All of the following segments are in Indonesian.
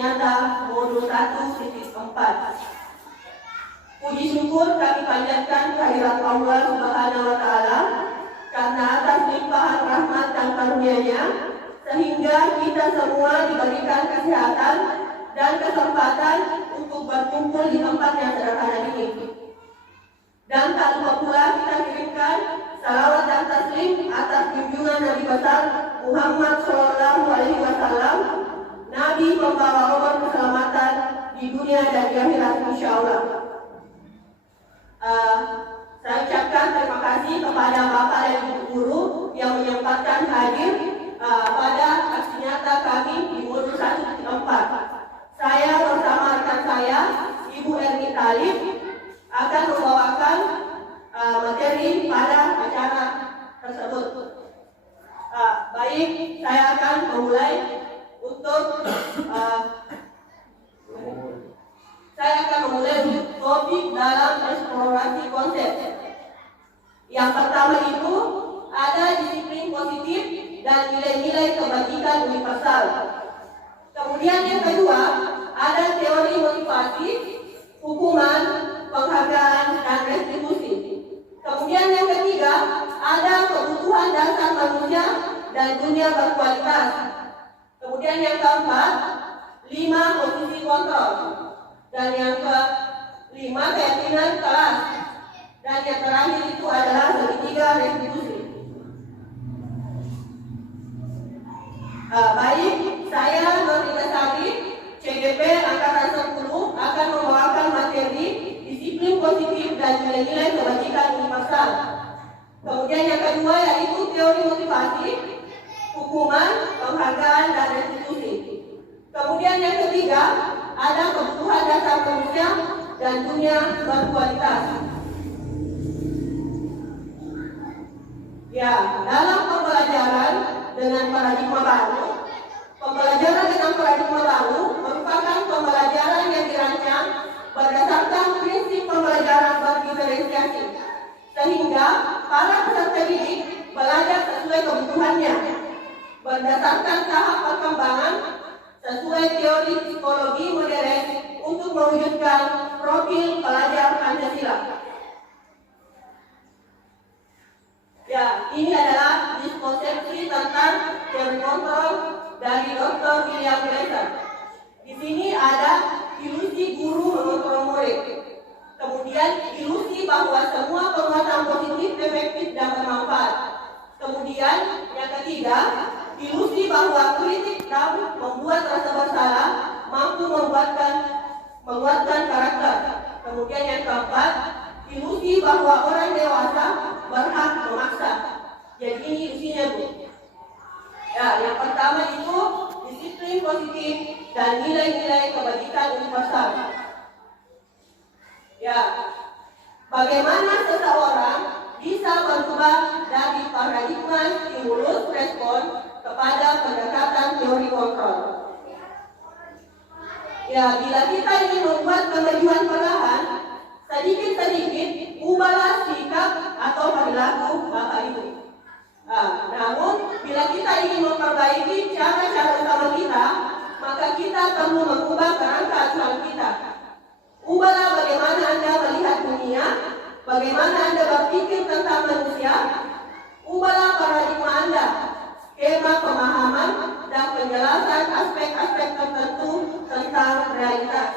nyata modul 1.4. Puji syukur kami panjatkan kehadirat Allah Subhanahu wa Ta'ala karena atas limpahan rahmat dan karunia-Nya sehingga kita semua diberikan kesehatan dan kesempatan untuk berkumpul di tempat yang sederhana ini. Dan tak lupa pula kita kirimkan salawat dan taslim atas junjungan Nabi besar Muhammad SAW, Nabi pembawa obat keselamatan di dunia dan di akhirat insyaallah. Saya ucapkan terima kasih kepada Bapak dan Ibu Guru yang menyempatkan hadir pada aksi nyata kami di modul 1.4. Saya bersama rekan saya, Ibu Erni Talib, akan membawakan materi pada acara tersebut. Baik, saya akan memulai untuk topik dalam eksplorasi konsep. Yang pertama itu ada disiplin positif dan nilai-nilai kebajikan universal. Kemudian yang kedua ada teori motivasi, hukuman, penghargaan, dan restitusi. Kemudian yang ketiga ada kebutuhan dasar manusia dan dunia berkualitas. Kemudian yang keempat 5 posisi kontrol. Dan yang kelima keyakinan kelas. Dan yang terakhir itu adalah segitiga restitusi. Baik, saya Nurina Sari, CGP Angkatan 10 akan membawakan materi disiplin positif dan nilai-nilai kebajikan universal. Kemudian yang kedua yaitu teori motivasi, hukuman, penghargaan, dan restitusi. Kemudian yang ketiga ada kebutuhan dasar manusia dan dunia berkualitas. Ya, dalam pembelajaran dengan paradigma baru, pembelajaran dengan paradigma baru merupakan pembelajaran yang dirancang berdasarkan prinsip pembelajaran berdiferensiasi, sehingga para peserta didik belajar sesuai kebutuhannya, berdasarkan tahap perkembangan sesuai teori psikologi modern untuk mewujudkan profil pelajar Pancasila. Ya, ini adalah miskonsepsi tentang teori kontrol dari Dr. William Glasser. Di sini ada ilusi guru mengontrol murid. Kemudian ilusi bahwa semua penguasaan positif efektif dan bermanfaat. Kemudian yang ketiga, ilusi bahwa kritik dan membuat rasa bersalah mampu menguatkan karakter. Kemudian yang keempat, ilusi bahwa orang dewasa berhak memaksa. Jadi ini ilusinya, Bu. Ya, yang pertama itu disiplin positif dan nilai-nilai kebajikan universal. Ya, bagaimana seseorang bisa berubah dari paradigma stimulus respon kepada pendekatan teori kontrol. Ya, bila kita ingin membuat kemajuan perlahan, sedikit-sedikit ubahlah sikap atau perilaku Bapak Ibu. Namun, bila kita ingin memperbaiki cara-cara utama kita, maka kita perlu mengubah kerangka acuan kita. Ubahlah bagaimana Anda melihat dunia, bagaimana Anda berpikir tentang manusia. Ubahlah paradigma Anda, skema pemahaman dan penjelasan aspek-aspek tertentu tentang realitas.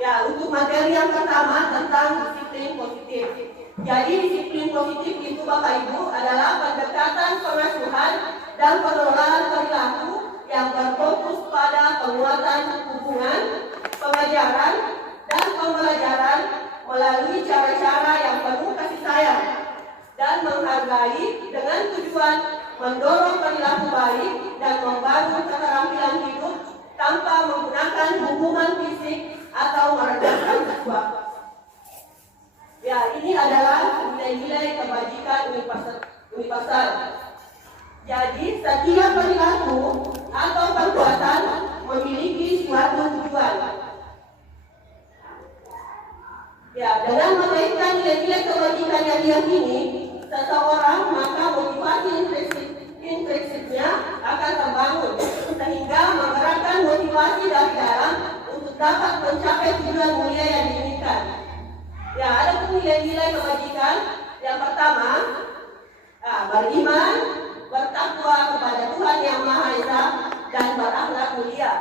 Ya, untuk materi yang pertama tentang disiplin positif. Jadi disiplin positif itu Bapak Ibu adalah pendekatan pengasuhan dan pengelolaan perilaku yang berfokus pada penguatan hubungan, pengajaran, dan pembelajaran melalui cara-cara yang penuh kasih sayang dan menghargai dengan tujuan mendorong perilaku baik dan membangun keterampilan hidup tanpa menggunakan hukuman fisik atau merendahkan seksual. Ya, ini adalah nilai-nilai kebajikan universal. Jadi, setiap perilaku atau perbuatan memiliki suatu tujuan. Ya, dengan mengaitkan nilai-nilai kebajikan yang diyakini seseorang, maka motivasi intrinsipnya akan terbangun sehingga motivasi dari dalam untuk dapat mencapai tujuan mulia yang diinginkan. Ya, ada pun nilai-nilai kebajikan. Yang pertama, beriman, bertakwa kepada Tuhan Yang Maha Esa, dan berakhlak mulia.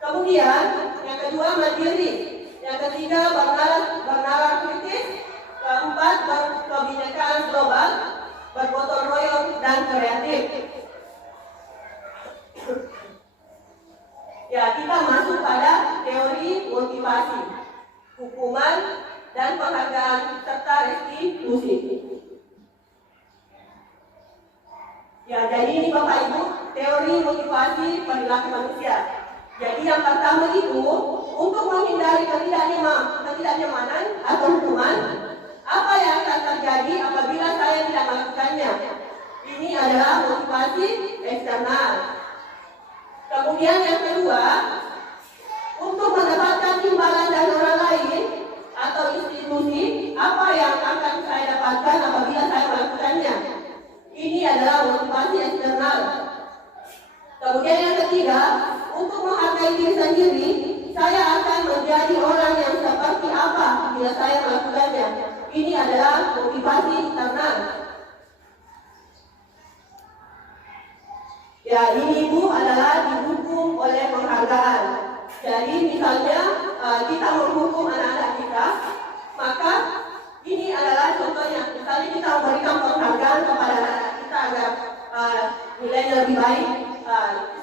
Kemudian, yang kedua, mandiri. Yang ketiga, bernalar kritis. Keempat, berkebinekaan global, bergotong royong, dan kreatif. Ya, kita masuk pada teori motivasi, hukuman, dan penghargaan serta restitusi. Ya, jadi ini Bapak Ibu, teori motivasi perilaku manusia. Jadi yang pertama itu, untuk menghindari ketidaknyamanan atau hukuman, apa yang akan terjadi apabila saya tidak melakukannya? Ini adalah motivasi eksternal. Kemudian yang kedua, untuk mendapatkan imbalan dari orang lain atau institusi, apa yang akan saya dapatkan apabila saya melakukannya? Ini adalah motivasi eksternal. Kemudian yang ketiga, untuk menghargai diri sendiri, saya akan menjadi orang yang seperti apa bila saya melakukannya. Ini adalah motivasi internal. Ya, ini Ibu adalah didukung oleh penghargaan. Jadi misalnya kita menghukum anak-anak kita, maka ini adalah contohnya. Misalnya kita memberikan penghargaan kepada anak kita agar nilainya lebih baik.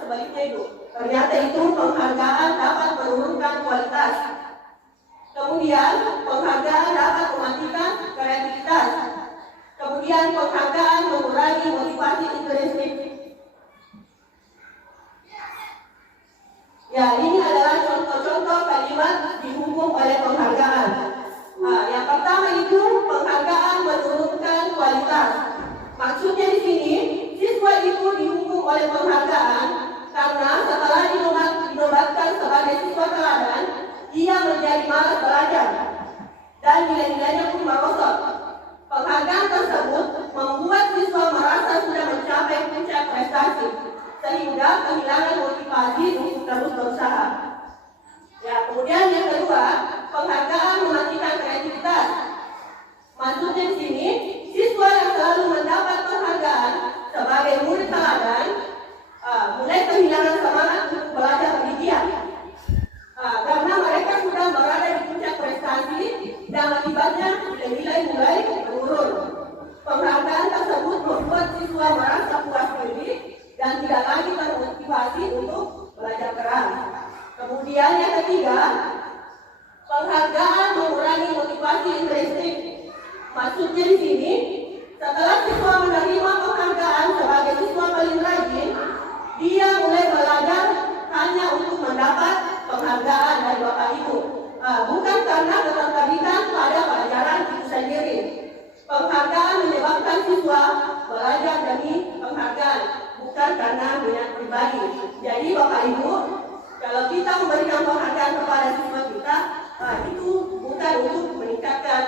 Sebaliknya itu, ternyata itu penghargaan dapat menurunkan kualitas. Kemudian penghargaan dapat mematikan kreativitas. Kemudian penghargaan mengurangi motivasi intrinsik. Ya, ini adalah contoh-contoh kalimat dihukum oleh penghargaan. Yang pertama itu penghargaan menurunkan kualitas. Maksudnya di sini, siswa itu dihukum oleh penghargaan karena setelah dinobatkan sebagai siswa teladan, ia menjadi malas belajar dan nilai-nilainya pun merosot. Penghargaan tersebut membuat siswa merasa sudah mencapai puncak prestasi, sehingga kehilangan motivasi untuk terus berusaha. Ya, kemudian yang kedua, penghargaan mematikan kreativitas. Maksudnya di sini, siswa yang selalu mendapat penghargaan sebagai murid teladan mulai kehilangan semangat untuk belajar lebih giat. Karena mereka sudah berada di puncak prestasi dan akibatnya nilai mulai menurun. Penghargaan tersebut membuat siswa merasa puas diri dan tidak lagi termotivasi untuk belajar keras. Kemudian yang ketiga, penghargaan mengurangi motivasi intrinsik. Maksudnya di sini, setelah siswa menerima penghargaan sebagai siswa paling rajin, dia mulai belajar hanya untuk mendapat penghargaan dari Bapak Ibu, bukan karena ketertarikan pada pelajaran itu sendiri. Penghargaan menyebabkan siswa belajar demi penghargaan, bukan karena minat pribadi. Jadi Bapak Ibu, kalau kita memberikan penghargaan kepada siswa kita, itu bukan untuk meningkatkan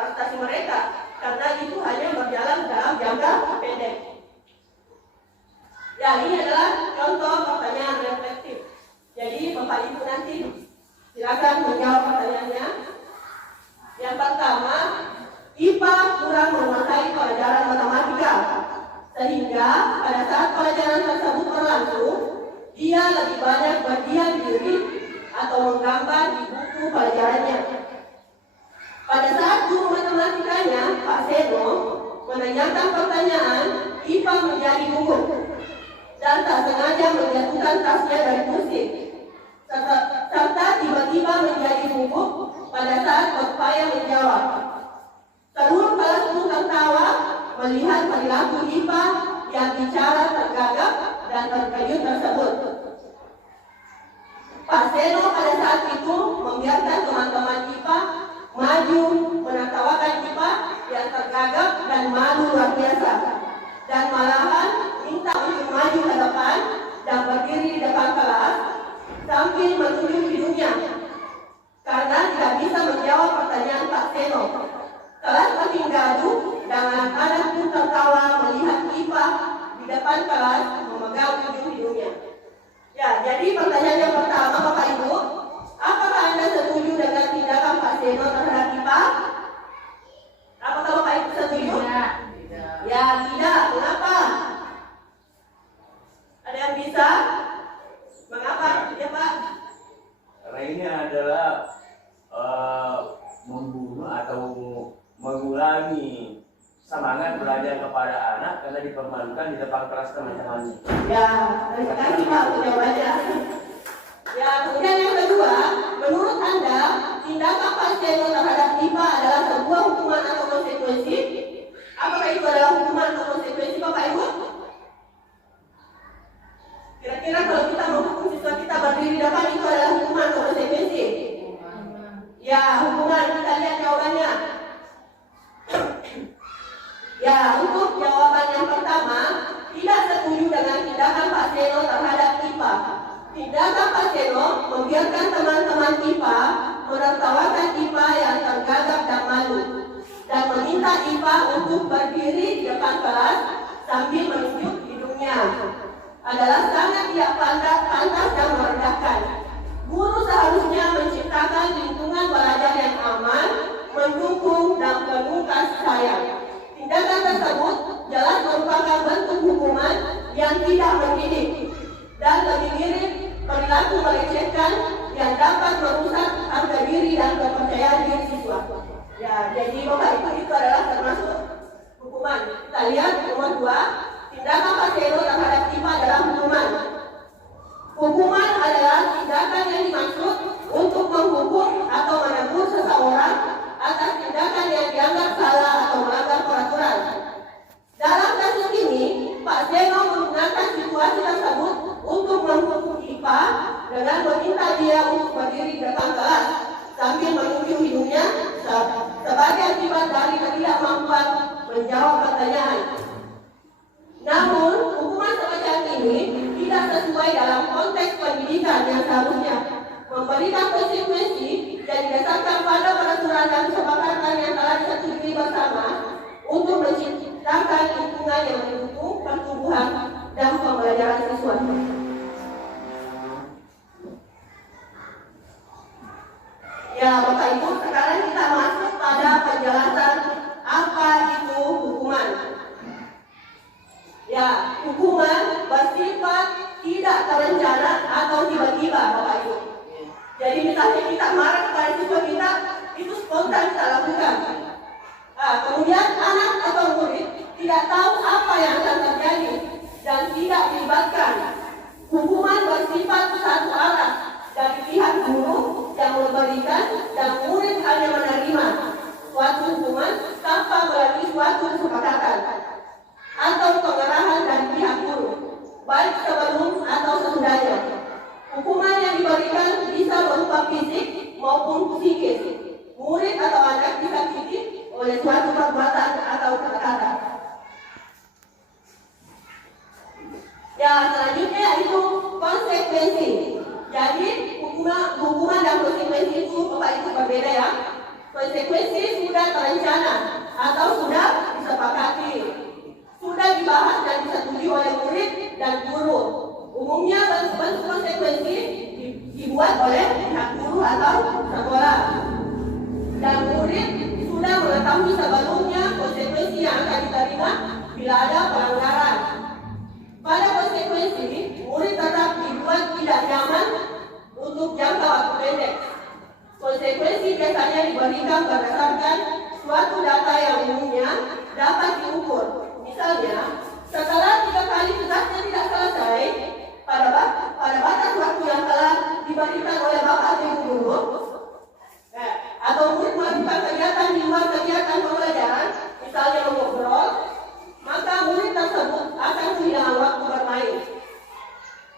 prestasi mereka, karena itu hanya berjalan dalam jangka pendek. Ya, ini adalah contoh pertanyaan reflektif. Jadi Bapak Ibu nanti silakan menjawab pertanyaannya. Yang pertama, IPA kurang menguasai pelajaran matematika, sehingga pada saat pelajaran tersebut berlangsung, dia lebih banyak berdiam diri atau menggambar di buku pelajarannya. Pada saat guru matematikanya, Pak Seno, menanyakan pertanyaan, IPA menjadi gugup dan tak sengaja menjatuhkan tasnya dari kursi, serta tiba-tiba menjadi gugup pada saat berupaya menjawab. Seluruh kelas pun tertawa melihat perilaku IPA yang bicara tergagap dan terkejut tersebut. Pak Seno pada saat itu membiarkan teman-teman IPA maju menertawakan IPA yang tergagap dan malu luar biasa, dan malahan minta untuk maju ke depan dan berdiri di depan kelas sambil menunjuk hidungnya karena tidak bisa menjawab pertanyaan Pak Seno. Kelas makin gaduh dan anak-anak pun tertawa melihat IPA di depan kelas memegang ujung hidungnya. Ya, jadi pertanyaan yang ini adalah membunuh atau mengurangi semangat belajar kepada anak karena dipermalukan di depan kelas teman-temannya. Ya, terima kasih Pak jawabannya. Ya, kemudian yang kedua, menurut Anda, tindakan Pak Seno terhadap IPA adalah sebuah hukuman atau konsekuensi? Apakah itu adalah hukuman atau konsekuensi Bapak Ibu? Kira-kira kalau kita menghukum siswa kita berdiri di depan itu adalah hukuman atau konsekuensi? Ya, hukuman. Kita lihat jawabannya. Ya, untuk jawaban yang pertama, tidak setuju dengan tindakan Pak Seno terhadap IPA. Tindakan Pak Seno membiarkan teman-teman IPA menertawakan IPA yang tergagap dan malu, dan meminta IPA untuk berdiri di depan kelas sambil menunjuk hidungnya. Adalah sangat tidak pantas dan merendahkan. Guru seharusnya menciptakan lingkungan belajar yang aman, mendukung dan penuh kasih sayang. Tindakan tersebut jelas merupakan bentuk hukuman yang tidak mendidik dan lebih mirip perilaku melecehkan yang dapat merusak harga diri dan kepercayaan diri siswa. Ya, jadi Bapak Ibu itu adalah termasuk hukuman. Kita lihat nomor 2, tindakan Pak Seno terhadap IPA adalah hukuman. Hukuman adalah tindakan yang dimaksud untuk menghukum atau menegur seseorang atas tindakan yang dianggap salah atau melanggar peraturan. Dalam kasus ini, Pak Seno menggunakan situasi tersebut untuk menghukum IPA dengan meminta dia untuk berdiri di depan kelas sambil menunjuk hidungnya sebagai akibat dari ketidakmampuan menjawab pertanyaan. Namun, hukuman semacam ini tidak sesuai dalam konteks pendidikan yang seharusnya memberikan konsekuensi dan didasarkan pada peraturan dan kesepakatan yang telah disetujui bersama untuk menciptakan lingkungan yang mendukung pertumbuhan dan pembelajaran siswa. Ya, Bapak Ibu, sekarang kita masuk pada penjelasan apa itu hukuman. Ya, hukuman bersifat tidak terencana atau tiba-tiba, Bapak Ibu. Jadi misalnya kita marah kepada siswa kita, itu spontan kita lakukan. Kemudian anak atau murid tidak tahu apa yang akan terjadi dan tidak dilibatkan. Hukuman bersifat satu arah dari pihak guru yang memberikan dan murid hanya menerima suatu hukuman tanpa melalui suatu kesepakatan atau pengerahan dari pihak guru, baik sebelum atau sesudahnya. Hukuman yang diberikan bisa berupa fisik maupun psikis. Murid atau anak disakiti oleh suatu perbuatan atau kata-kata. Ya, selanjutnya itu konsekuensi. Jadi hukuman dan konsekuensi itu Bapak Ibu berbeda ya. Konsekuensi sudah terencana atau sudah disepakati, sudah dibahas dan disetujui oleh murid dan guru. Umumnya bentuk konsekuensi dibuat oleh pihak guru atau sekolah. Dan murid sudah mengetahui sebelumnya konsekuensi yang akan diterima bila ada pelanggaran. Pada konsekuensi, murid tetap dibuat tidak nyaman untuk jangka waktu pendek. Konsekuensi biasanya diberikan berdasarkan suatu data yang umumnya dapat diukur. Misalnya, setelah 3 kali tugasnya tidak selesai pada batas waktu yang telah diberikan oleh Bapak atau Ibu guru, atau murid melakukan kegiatan di luar kegiatan pembelajaran, misalnya mengobrol, maka murid tersebut akan kehilangan waktu bermain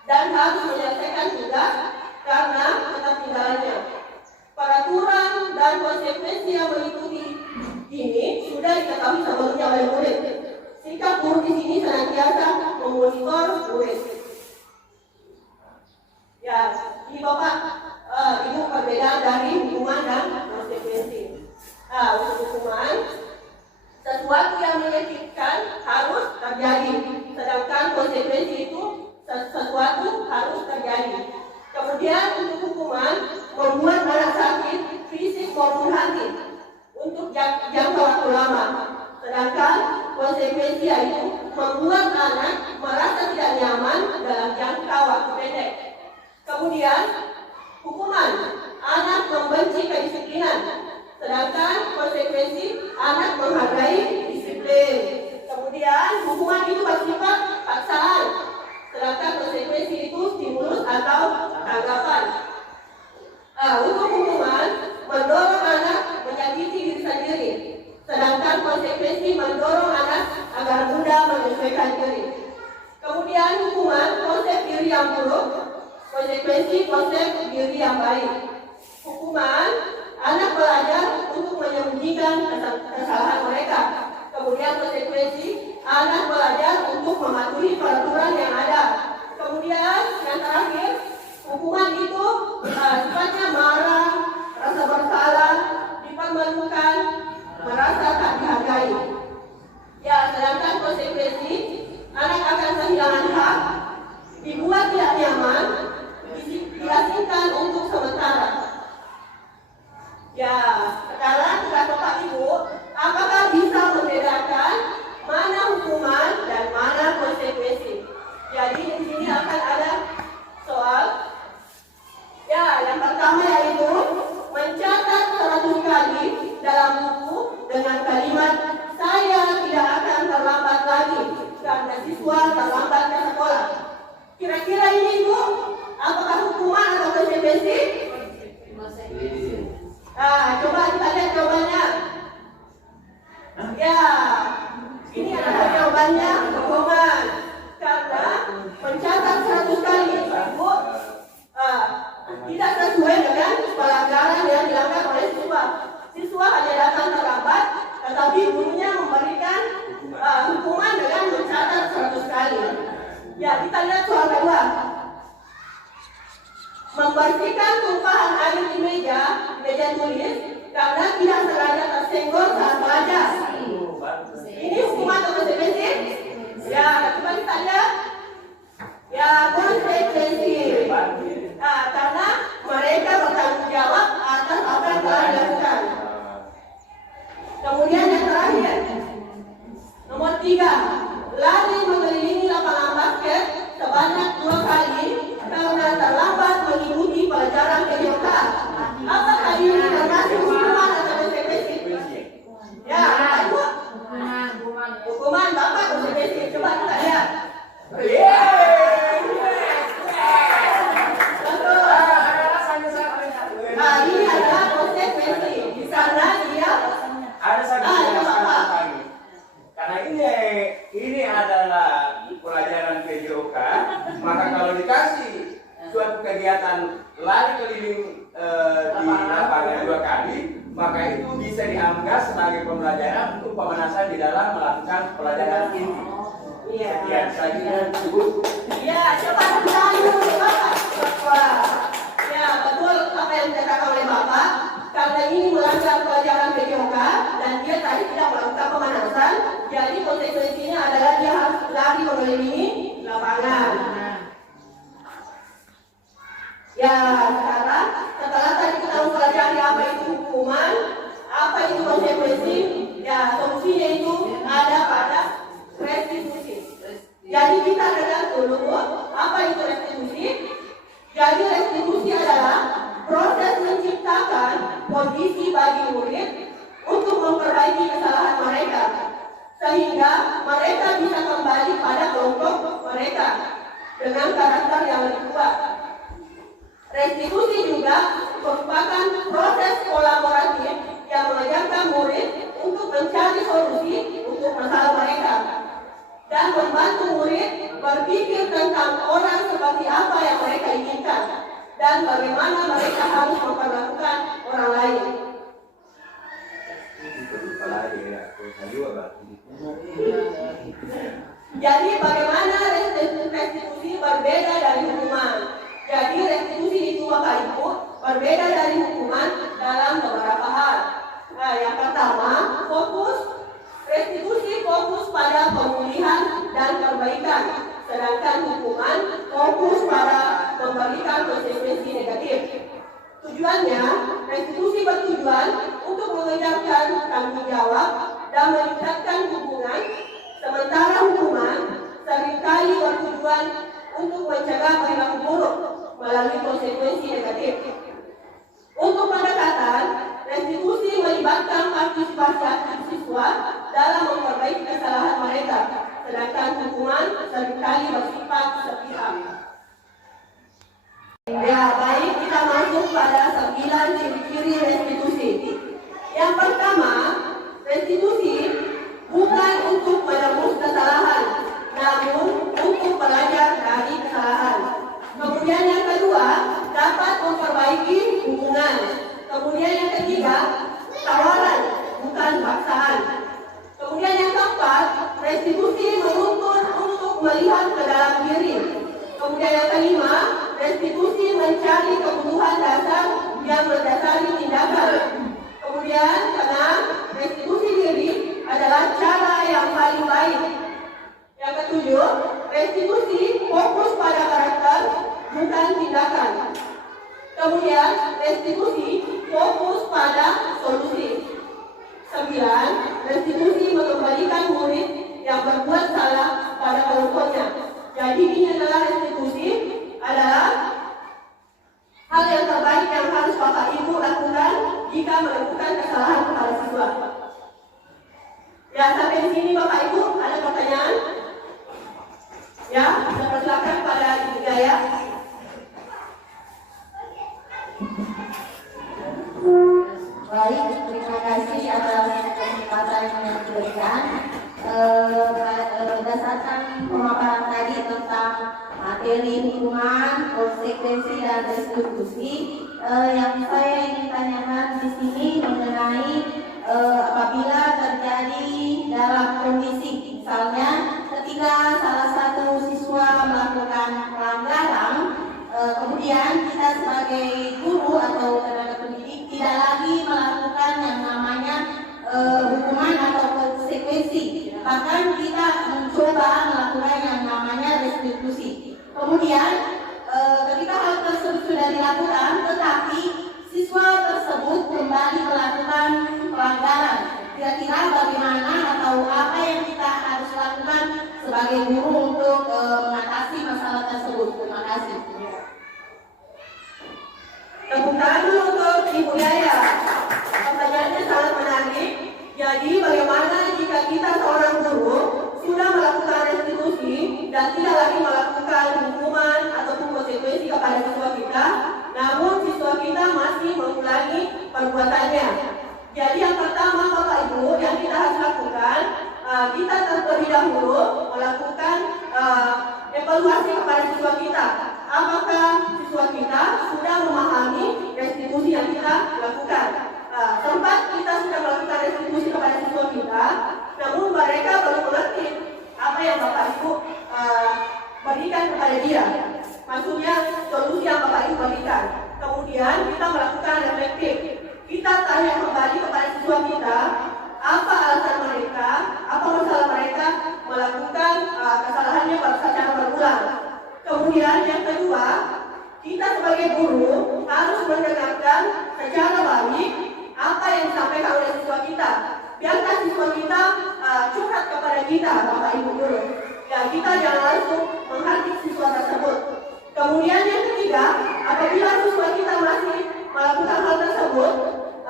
dan harus menyelesaikan tugas karena ketertinggalannya. Peraturan dan konsekuensi yang mengikuti ini sudah diketahui sebelumnya oleh murid. Sikap guru di sini senantiasa memonitor murid. Ya, ini Bapak Ibu perbedaan dari hukuman dan konsekuensi. Untuk hukuman, sesuatu yang menyakitkan harus terjadi, sedangkan konsekuensi itu sesuatu harus terjadi. Kemudian untuk hukuman, membuat anak sakit fisik maupun hati untuk jangka waktu lama, sedangkan konsekuensi itu membuat anak merasa tidak nyaman dalam jangka waktu pendek. Kemudian Hukuman, anak membenci kedisiplinan, sedangkan konsekuensi anak menghargai disiplin. Kemudian hukuman itu bersifat paksaan, sedangkan konsekuensi itu stimulus atau tanggapan. Untuk hukuman mendorong anak menyakiti diri sendiri, sedangkan konsekuensi mendorong anak agar mudah menyesuaikan diri. Kemudian hukuman konsep diri yang buruk, konsekuensi konsep diri yang baik. Hukuman anak belajar untuk menyembunyikan kesalahan mereka. Kemudian konsekuensi anak belajar untuk mematuhi peraturan yang ada. Kemudian yang terakhir, hukuman itu sifatnya marah, rasa bersalah, dipermalukan, merasa tak dihargai. Ya, sedangkan konsekuensi anak akan kehilangan hak, dibuat tidak nyaman, diasingkan untuk sementara. Ya, sekarang Bapak Ibu, apakah bisa membedakan mana hukuman dan mana konsekuensi? Jadi di sini akan ada soal. Ya, yang pertama yaitu mencatat 100 kali dalam buku dengan kalimat saya tidak akan terlambat lagi karena siswa terlambat ke sekolah. Kira-kira ini Bu, apakah hukuman atau konsekuensi? Coba kita lihat jawabannya. Ya, ini adalah jawabannya hukuman. Karena mencatat 100 kali Bu tidak sesuai dengan pelanggaran yang dilakukan oleh siswa. Siswa hanya datang terlambat, tetapi gurunya memberikan hukuman dengan mencatat 100 kali. Ya, kita lihat soal kedua. Membersihkan tumpahan air di meja tulis karena tidak sengaja tersenggol saat belajar. Ini hukuman atau konsekuensi? Ya, coba kita lihat. Ya, konsekuensi. Karena mereka bertanggung jawab atas apa yang telah dilakukan. Kemudian yang terakhir, nomor 3, lari mengelilingi lapangan basket sebanyak 2 kali karena terlambat mengikuti pelajaran PJOK. Apakah ini termasuk hukuman atau konsekuensi? Ya, Ibu. Hukuman Bapak konsekuensi. Coba kita lihat. Ini adalah konsekuensi. Di sana dia ada satu karena ini adalah pelajaran PJOK, maka kalau dikasih suatu kegiatan lari keliling di lapangan 2 kali, maka itu bisa dianggap sebagai pembelajaran untuk pemanasan di dalam melakukan pelajaran inti. Iya. Sekian saja, Ibu. Iya, coba kita lihat Bapak. Ya, betul apa yang dikatakan oleh Bapak. Karena ini melanggar pelajaran PJOK dan dia tadi tidak melakukan pemanasan, jadi konsekuensinya adalah dia harus lari mengelilingi lapangan. Ya, sekarang setelah tadi kita mempelajari apa itu hukuman, apa itu konsekuensi, ya solusinya itu ada pada restitusi. Jadi kita dengar dulu apa itu restitusi. Jadi restitusi adalah proses menciptakan kondisi bagi murid untuk memperbaiki kesalahan mereka, sehingga mereka bisa kembali pada kelompok mereka dengan karakter yang lebih kuat. Restitusi juga merupakan proses kolaboratif yang mengajarkan murid untuk mencari solusi untuk masalah mereka dan membantu murid berpikir tentang orang seperti apa yang mereka inginkan dan bagaimana mereka harus memperlakukan orang lain. Jadi bagaimana restitusi berbeda dari hukuman? Jadi restitusi itu Bapak Ibu berbeda dari hukuman dalam beberapa hal. Nah, yang pertama, restitusi fokus pada pemulihan dan perbaikan, sedangkan hukuman fokus pada memberikan konsekuensi negatif. Tujuannya, restitusi bertujuan untuk mengejarkan tanggung jawab dan meningkatkan hubungan, sementara hukuman seringkali bertujuan untuk mencegah perilaku buruk melalui konsekuensi negatif. memberikan hukuman seringkali bersifat sepihak. Ya, baik, kita masuk pada 9 ciri-ciri restitusi. Yang pertama, restitusi bukan untuk menebus kesalahan, namun untuk belajar dari kesalahan. Kemudian yang kedua, dapat memperbaiki hubungan. Kemudian yang ketiga, tawaran, bukan paksaan. Kemudian yang keempat, restitusi menuntut untuk melihat ke dalam diri. Kemudian yang kelima, restitusi mencari kebutuhan dasar yang mendasari tindakan. Kemudian keenam, restitusi diri adalah cara yang paling baik. Yang ketujuh, restitusi fokus pada karakter, bukan tindakan. Kemudian restitusi fokus pada solusi. 9. Restitusi mengembalikan murid yang berbuat salah pada kelompoknya. Jadi ini adalah restitusi adalah hal yang terbaik yang harus Bapak Ibu lakukan jika melakukan kesalahan kepada siswa. Ya, sampai di sini Bapak Ibu ada pertanyaan? Ya, saya persilakan pada Ibu Gaya. Baik, terima kasih atas kesempatan yang diberikan. Berdasarkan pemaparan tadi tentang materi hukuman, konsekuensi dan restitusi, yang saya ingin tanyakan di sini mengenai apabila terjadi dalam kondisi, misalnya ketika salah satu siswa melakukan pelanggaran, kemudian kita sebagai guru atau tenaga pendidik tidak lagi melakukan yang namanya hukuman atau konsekuensi, bahkan kita mencoba melakukan yang namanya restitusi. Kemudian ketika hal tersebut sudah dilakukan, tetapi siswa tersebut kembali melakukan pelanggaran, kira-kira bagaimana atau apa yang kita harus lakukan sebagai guru untuk mengatasi masalah tersebut? Terima kasih. Tepuk tangan dulu untuk Ibu Yaya. Pertanyaannya sangat menarik. Jadi bagaimana jika kita seorang guru sudah melakukan restitusi dan tidak lagi melakukan hukuman ataupun konsekuensi kepada siswa kita, namun siswa kita masih mengulangi perbuatannya. Jadi yang pertama Bapak Ibu yang kita harus lakukan, kita terlebih dahulu melakukan evaluasi kepada siswa kita. Apakah siswa kita sudah memahami restitusi yang kita lakukan? Sempat kita sudah melakukan restitusi kepada siswa kita, namun mereka belum mengerti apa yang Bapak Ibu berikan kepada dia. Maksudnya solusi yang Bapak Ibu berikan. Kemudian kita melakukan reflektif. Kita tanya kembali kepada siswa kita, apa alasan mereka, apa masalah mereka melakukan kesalahannya secara berulang. Kemudian yang kedua, kita sebagai guru harus mendengarkan secara baik apa yang disampaikan oleh siswa kita. Biarkan siswa kita curhat kepada kita, Bapak Ibu guru. Ya, kita jangan langsung menghardik siswa tersebut. Kemudian yang ketiga, apabila siswa kita masih melakukan hal tersebut,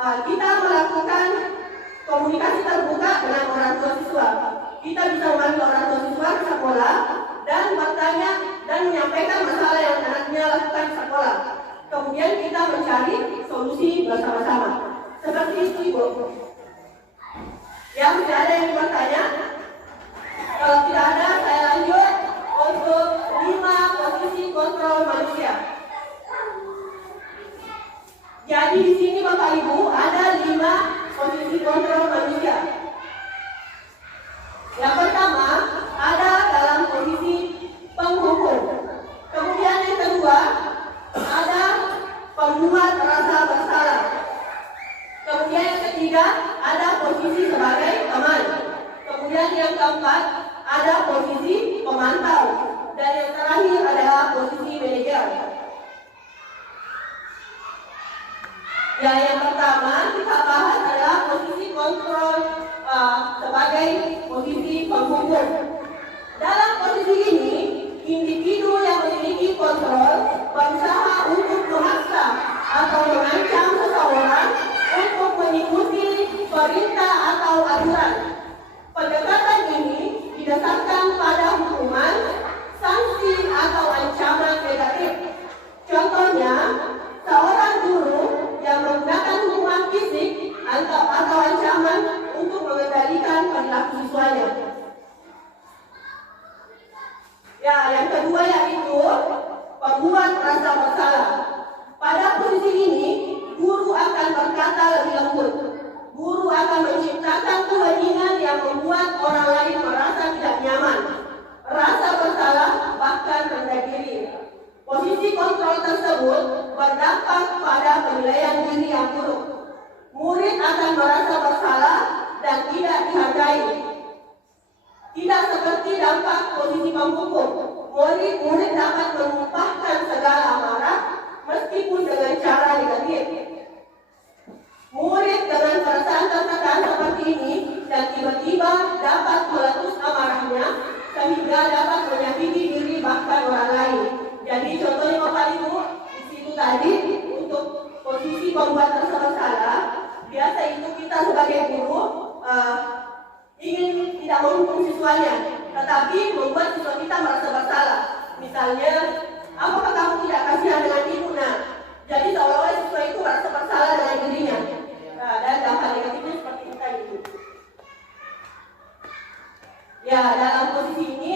kita melakukan komunikasi terbuka dengan orang tua siswa. Kita bisa memanggil orang tua siswa ke sekolah dan bertanya dan menyampaikan masalah yang anaknya lakukan di sekolah. Kemudian kita mencari solusi bersama-sama. Seperti itu Ibu. Yang tidak ada yang bertanya? Kalau tidak ada, saya lanjut untuk 5 posisi kontrol manusia. Jadi di sini Bapak Ibu ada 5 posisi kontrol manusia. Yang pertama ada dalam posisi penghukum. Kemudian yang kedua ada pembuat rasa bersalah. Kemudian yang ketiga ada posisi sebagai teman. Kemudian yang keempat ada posisi pemantau. Dan yang terakhir adalah posisi manajer. Ya, yang pertama kita bahas adalah posisi kontrol sebagai posisi penghukum. Dalam posisi ini, individu yang memiliki kontrol berusaha untuk memaksa atau mengancam seseorang untuk mengikuti perintah atau aturan. Pendekatan ini didasarkan pada berdampak pada penilaian diri yang buruk. Murid akan merasa bersalah dan tidak dihargai. Tidak seperti dampak posisi penghukum, murid dapat menumpahkan segala amarah meskipun dengan cara negatif. Murid dengan perasaan tertekan seperti ini dan tiba-tiba dapat meletus amarahnya sehingga dapat menyakiti diri bahkan orang lain. Jadi contohnya Bapak Ibu di situ tadi untuk posisi pembuat rasa bersalah, biasa itu kita sebagai guru ingin tidak menghukum siswanya, tetapi membuat siswa kita merasa bersalah. Misalnya, apakah kamu tidak kasihan dengan ibu? Nah, jadi seolah-olah siswa itu merasa bersalah dengan dirinya. Nah, dan dampak negatifnya seperti itu. Ya, dalam posisi ini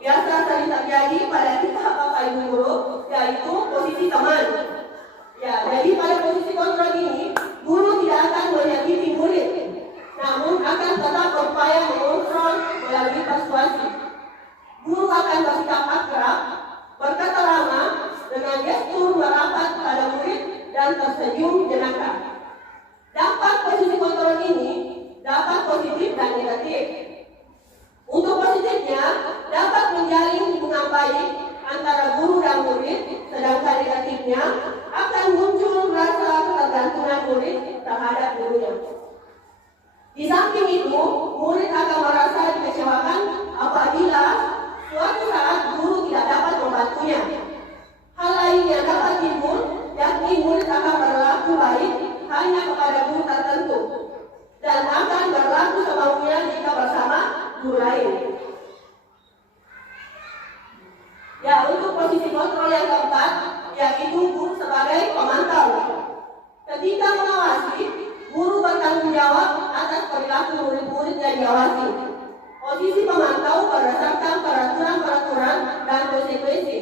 biasa sering terjadi pada kita Bapak Ibu guru, yaitu posisi teman. Ya, jadi pada posisi kontrol ini, guru tidak akan menyakiti murid, namun akan tetap berupaya mengontrol melalui persuasi. Guru akan bersikap akrab, berkata ramah, dengan gestur merapat pada murid dan tersenyum jenaka. Dampak posisi kontrol ini dapat positif dan negatif. Untuk positifnya, dapat menjalin hubungan baik antara guru dan murid, sedangkan negatifnya akan muncul rasa ketergantungan murid terhadap gurunya. Di samping itu, murid akan merasa dikecewakan apabila suatu saat guru tidak dapat membantunya. Hal lain yang dapat timbul, yakni murid akan berlaku baik hanya kepada guru tertentu dan akan berlaku semaunya jika bersama guru lain. Ya, untuk posisi kontrol yang keempat, yaitu guru sebagai pemantau. Ketika mengawasi, guru bertanggung jawab atas perilaku murid-murid yang diawasi. Posisi pemantau berdasarkan peraturan-peraturan dan konsekuensi.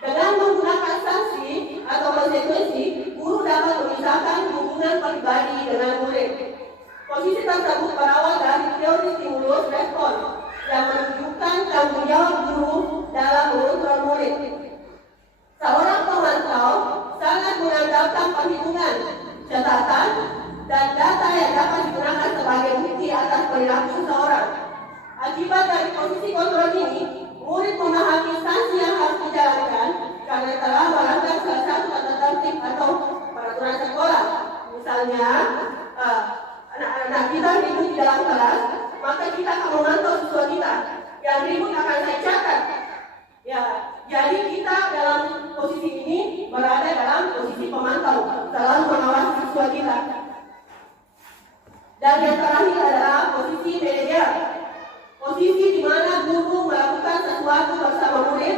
Dengan menggunakan sanksi atau konsekuensi, guru dapat memisahkan hubungan pribadi dengan murid. Posisi tersebut berawal dari teori stimulus respon yang menunjukkan tanggung jawab guru dalam mengontrol murid. Seorang pemantau sangat mengandalkan perhitungan, catatan, dan data yang dapat digunakan sebagai bukti atas perilaku seseorang. Akibat dari posisi kontrol ini, murid memahami sanksi yang harus dijalankan karena telah melanggar salah satu tata tertib atau peraturan sekolah. Misalnya, anak-anak kita ribut di dalam kelas, maka kita akan memantau siswa kita. Yang ribut akan saya catat. Ya, jadi kita dalam posisi ini berada dalam posisi pemantau, selalu mengawasi siswa kita. Dan yang terakhir adalah posisi manajer. Posisi di mana guru melakukan sesuatu bersama murid,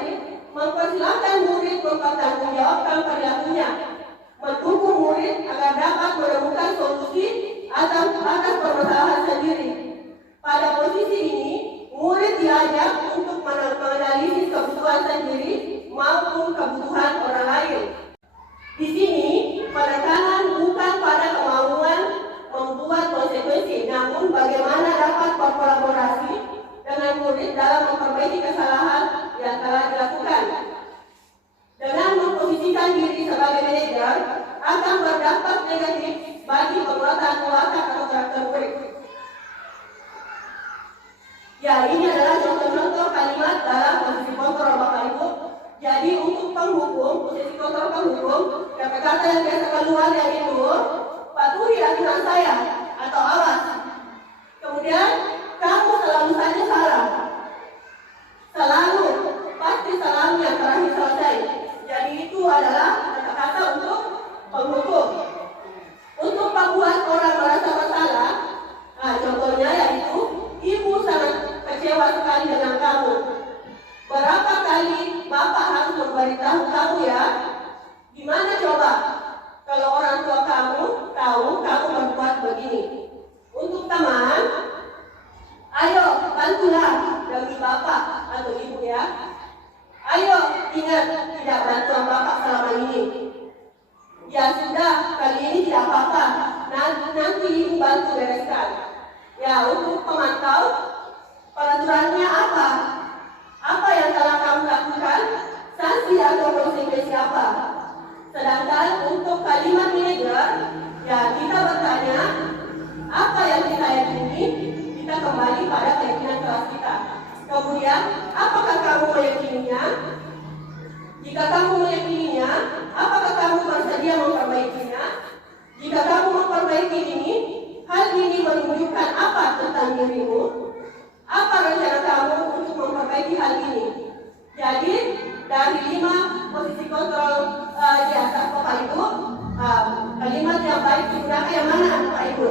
mempersilahkan murid mempertanggungjawabkan perilakunya, mendukung murid agar dapat menemukan solusi atas permasalahan sendiri. Pada posisi ini, murid diajak untuk menganalisis kebutuhan sendiri maupun kebutuhan orang lain. Di sini, penekanan bukan pada kemauan membuat konsekuensi, namun bagaimana dapat berkolaborasi dengan murid dalam memperbaiki kesalahan yang telah dilakukan. Dengan memposisikan diri sebagai manajer akan berdampak negatif bagi penguatan watak atau karakter murid. Ya, ini adalah contoh-contoh kalimat dalam posisi kontrol Bapak Ibu. Jadi untuk penghukum, posisi kontrol penghukum, kata-kata yang biasa keluar yaitu patuhi aturan saya atau awas. Kemudian kamu selalu saja salah. Selalu, pasti selalu yang terakhir selesai. Jadi itu adalah kata-kata untuk penghukum. Untuk membuat orang merasa bersalah, contohnya yaitu ibu sangat kecewa sekali dengan kamu. Berapa kali bapak harus memberitahu kamu ya? Gimana coba kalau orang tua kamu tahu kamu berbuat begini? Untuk teman, ayo bantulah demi bapak atau ibu ya. Ayo ingat tidak bantuan bapak selama ini. Ya sudah, kali ini tidak apa-apa. Nanti ibu bantu bereskan. Ya, untuk pemantau, peraturannya apa? Apa yang telah kamu lakukan? Sanksi atau konsekuensi apa? Sedangkan untuk kalimat manajer, ya kita bertanya apa yang kita yakini, kita kembali pada keyakinan kelas kita. Kemudian, apakah kamu meyakininya? Jika kamu meyakininya, apakah kamu bersedia memperbaikinya? Jika kamu memperbaiki ini, hal ini menunjukkan apa tentang dirimu? Apa rencana kamu untuk memperbaiki hal ini? Jadi, dari 5 posisi kontrol di atas Bapak Ibu, kalimat yang baik digunakan yang mana Bapak Ibu?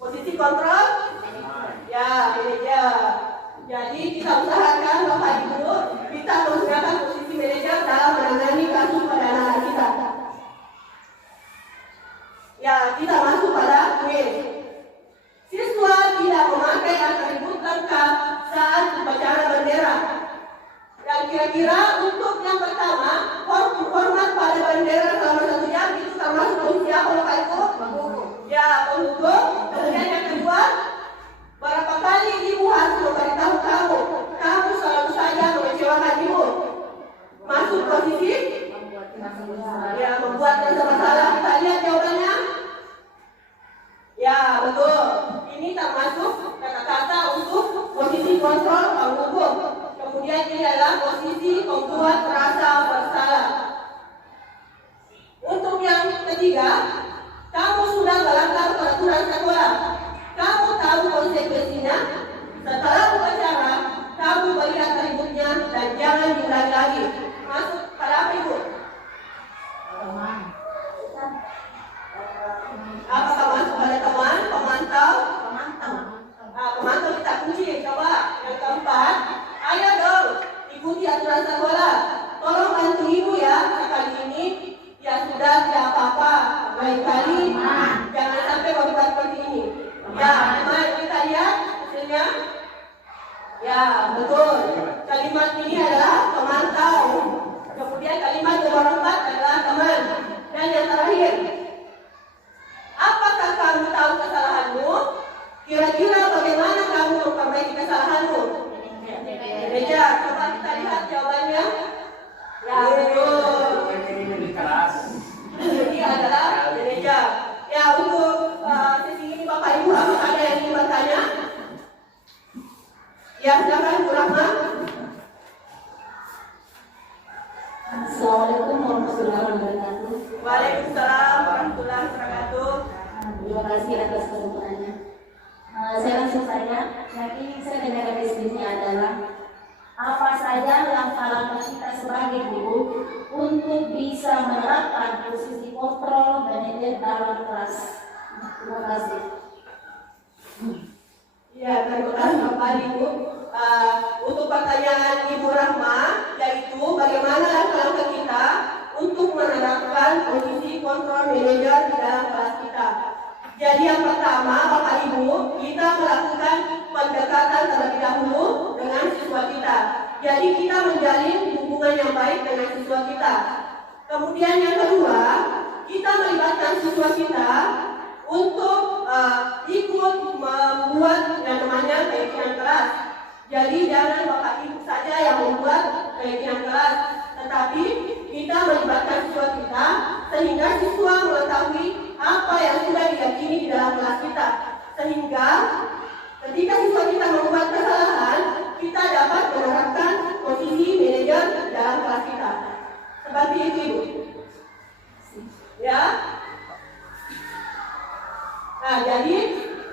Posisi kontrol? Ya, manajer. Jadi kita usahakan Bapak Ibu kita menggunakan posisi manajer dalam menangani kasus pendanaan kita. Ya, kita masuk pada quiz. Siswa tidak memakai atribut lengkap saat upacara bendera. Dan kira-kira untuk yang pertama, hormat pada bendera selama 1 jam itu termasuk posisi apa Bapak Ibu? Ya, penghukum. Kemudian yang kedua, berapa kali ibu harus memberitahu kamu selalu saja mengecewakan ibu. Masuk posisi? Ya, membuat masalah. Kita lihat jawabannya. Ya, betul. Ini termasuk kata-kata untuk posisi kontrol penghukum. Kemudian ini adalah posisi membuat rasa bersalah. Untuk yang ketiga, kamu sudah melanggar peraturan sekolah. Kamu tahu konsekuensinya. Setelah upacara, kamu beri atributnya dan jangan diulangi lagi. Masuk pada apa Ibu? Apakah masuk pada teman, pemantau? Pemantau kita kunci. Coba yang keempat, ayo dong ikuti aturan sekolah. Tolong bantu ibu ya. Sekali ini ya sudah tidak apa-apa. Lain kali jangan sampai berbuat seperti ini. Ya, teman kita lihat hasilnya. Ya, betul. Kalimat ini adalah pemantau. Kemudian kalimat nomor 4 adalah teman. Dan yang terakhir, apakah kamu tahu kesalahanmu? Kira-kira bagaimana kamu memperbaiki kesalahanmu? Manajer, coba kita lihat jawabannya. Ya, betul. Ini adalah manajer. Ya, untuk sesi ini Bapak Ibu, apakah ada yang ingin bertanya? Ya, silakan Bu Rahma. Assalamualaikum warahmatullahi wabarakatuh. Waalaikumsalam warahmatullahi wabarakatuh. Terima kasih atas kesempatannya. Saya langsung saja. Yang ingin saya tanyakan di sini adalah apa saja langkah-langkah kita sebagai guru untuk bisa menerapkan posisi kontrol manajer dalam kelas. Terima kasih. Ya, terima kasih Bapak Ibu. Untuk pertanyaan Ibu Rahma, yaitu bagaimana langkah-langkah kita untuk menerapkan posisi kontrol manajer di dalam kelas kita. Jadi yang pertama, Bapak Ibu, kita melakukan pendekatan terlebih dahulu dengan siswa kita. Jadi kita menjalin hubungan yang baik dengan siswa kita. Kemudian yang kedua, kita melibatkan siswa kita untuk ikut membuat yang namanya keyakinan kelas. Jadi jangan Bapak Ibu saja yang membuat keyakinan kelas, tetapi kita melibatkan siswa kita sehingga siswa mengetahui apa yang sudah diyakini di dalam kelas kita. Sehingga ketika siswa kita membuat kesalahan, kita dapat menerapkan posisi manajer dalam kelas kita. Seperti itu Ibu. Ya. Nah, jadi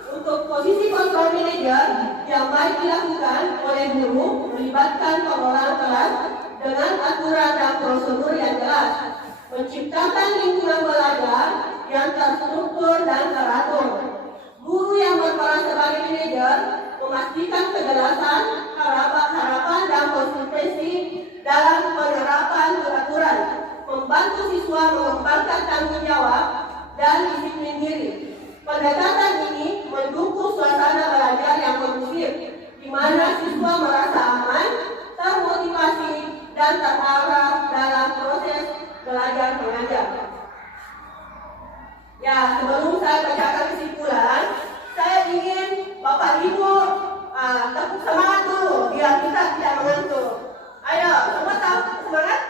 untuk posisi kontrol manajer yang baik dilakukan oleh guru melibatkan pengelola kelas dengan aturan dan prosedur yang jelas, menciptakan lingkungan belajar yang terstruktur dan teratur. Guru yang berperan sebagai manajer memastikan kejelasan, harapan dan konsistensi dalam penerapan peraturan, membantu siswa mengembangkan tanggung jawab dan disiplin diri. Pendekatan ini mendukung suasana belajar yang kondusif, di mana siswa merasa aman, termotivasi, dan terarah dalam proses belajar mengajar. Ya, sebelum saya bacakan kesimpulan, saya ingin Bapak Ibu tepuk semangat dulu biar kita tidak mengantuk. Ayo, semua tahu semangat?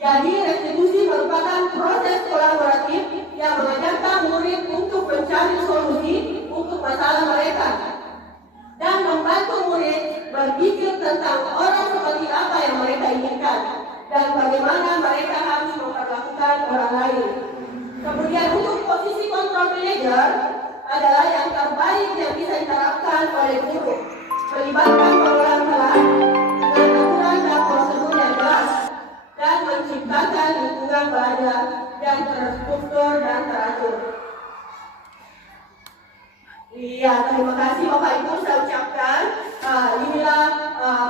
Jadi restitusi merupakan proses kolaboratif yang mengajarkan murid untuk mencari solusi untuk masalah mereka dan membantu murid berpikir tentang orang seperti apa yang mereka inginkan dan bagaimana mereka harus memperlakukan orang lain. Kemudian untuk posisi control manager adalah yang terbaik yang bisa diterapkan oleh guru, melibatkan pengelolaan kelas dengan aturan dan prosedur yang jelas dan menciptakan lingkungan belajar yang terstruktur dan teratur. Iya, terima kasih Bapak Ibu saya ucapkan. Inilah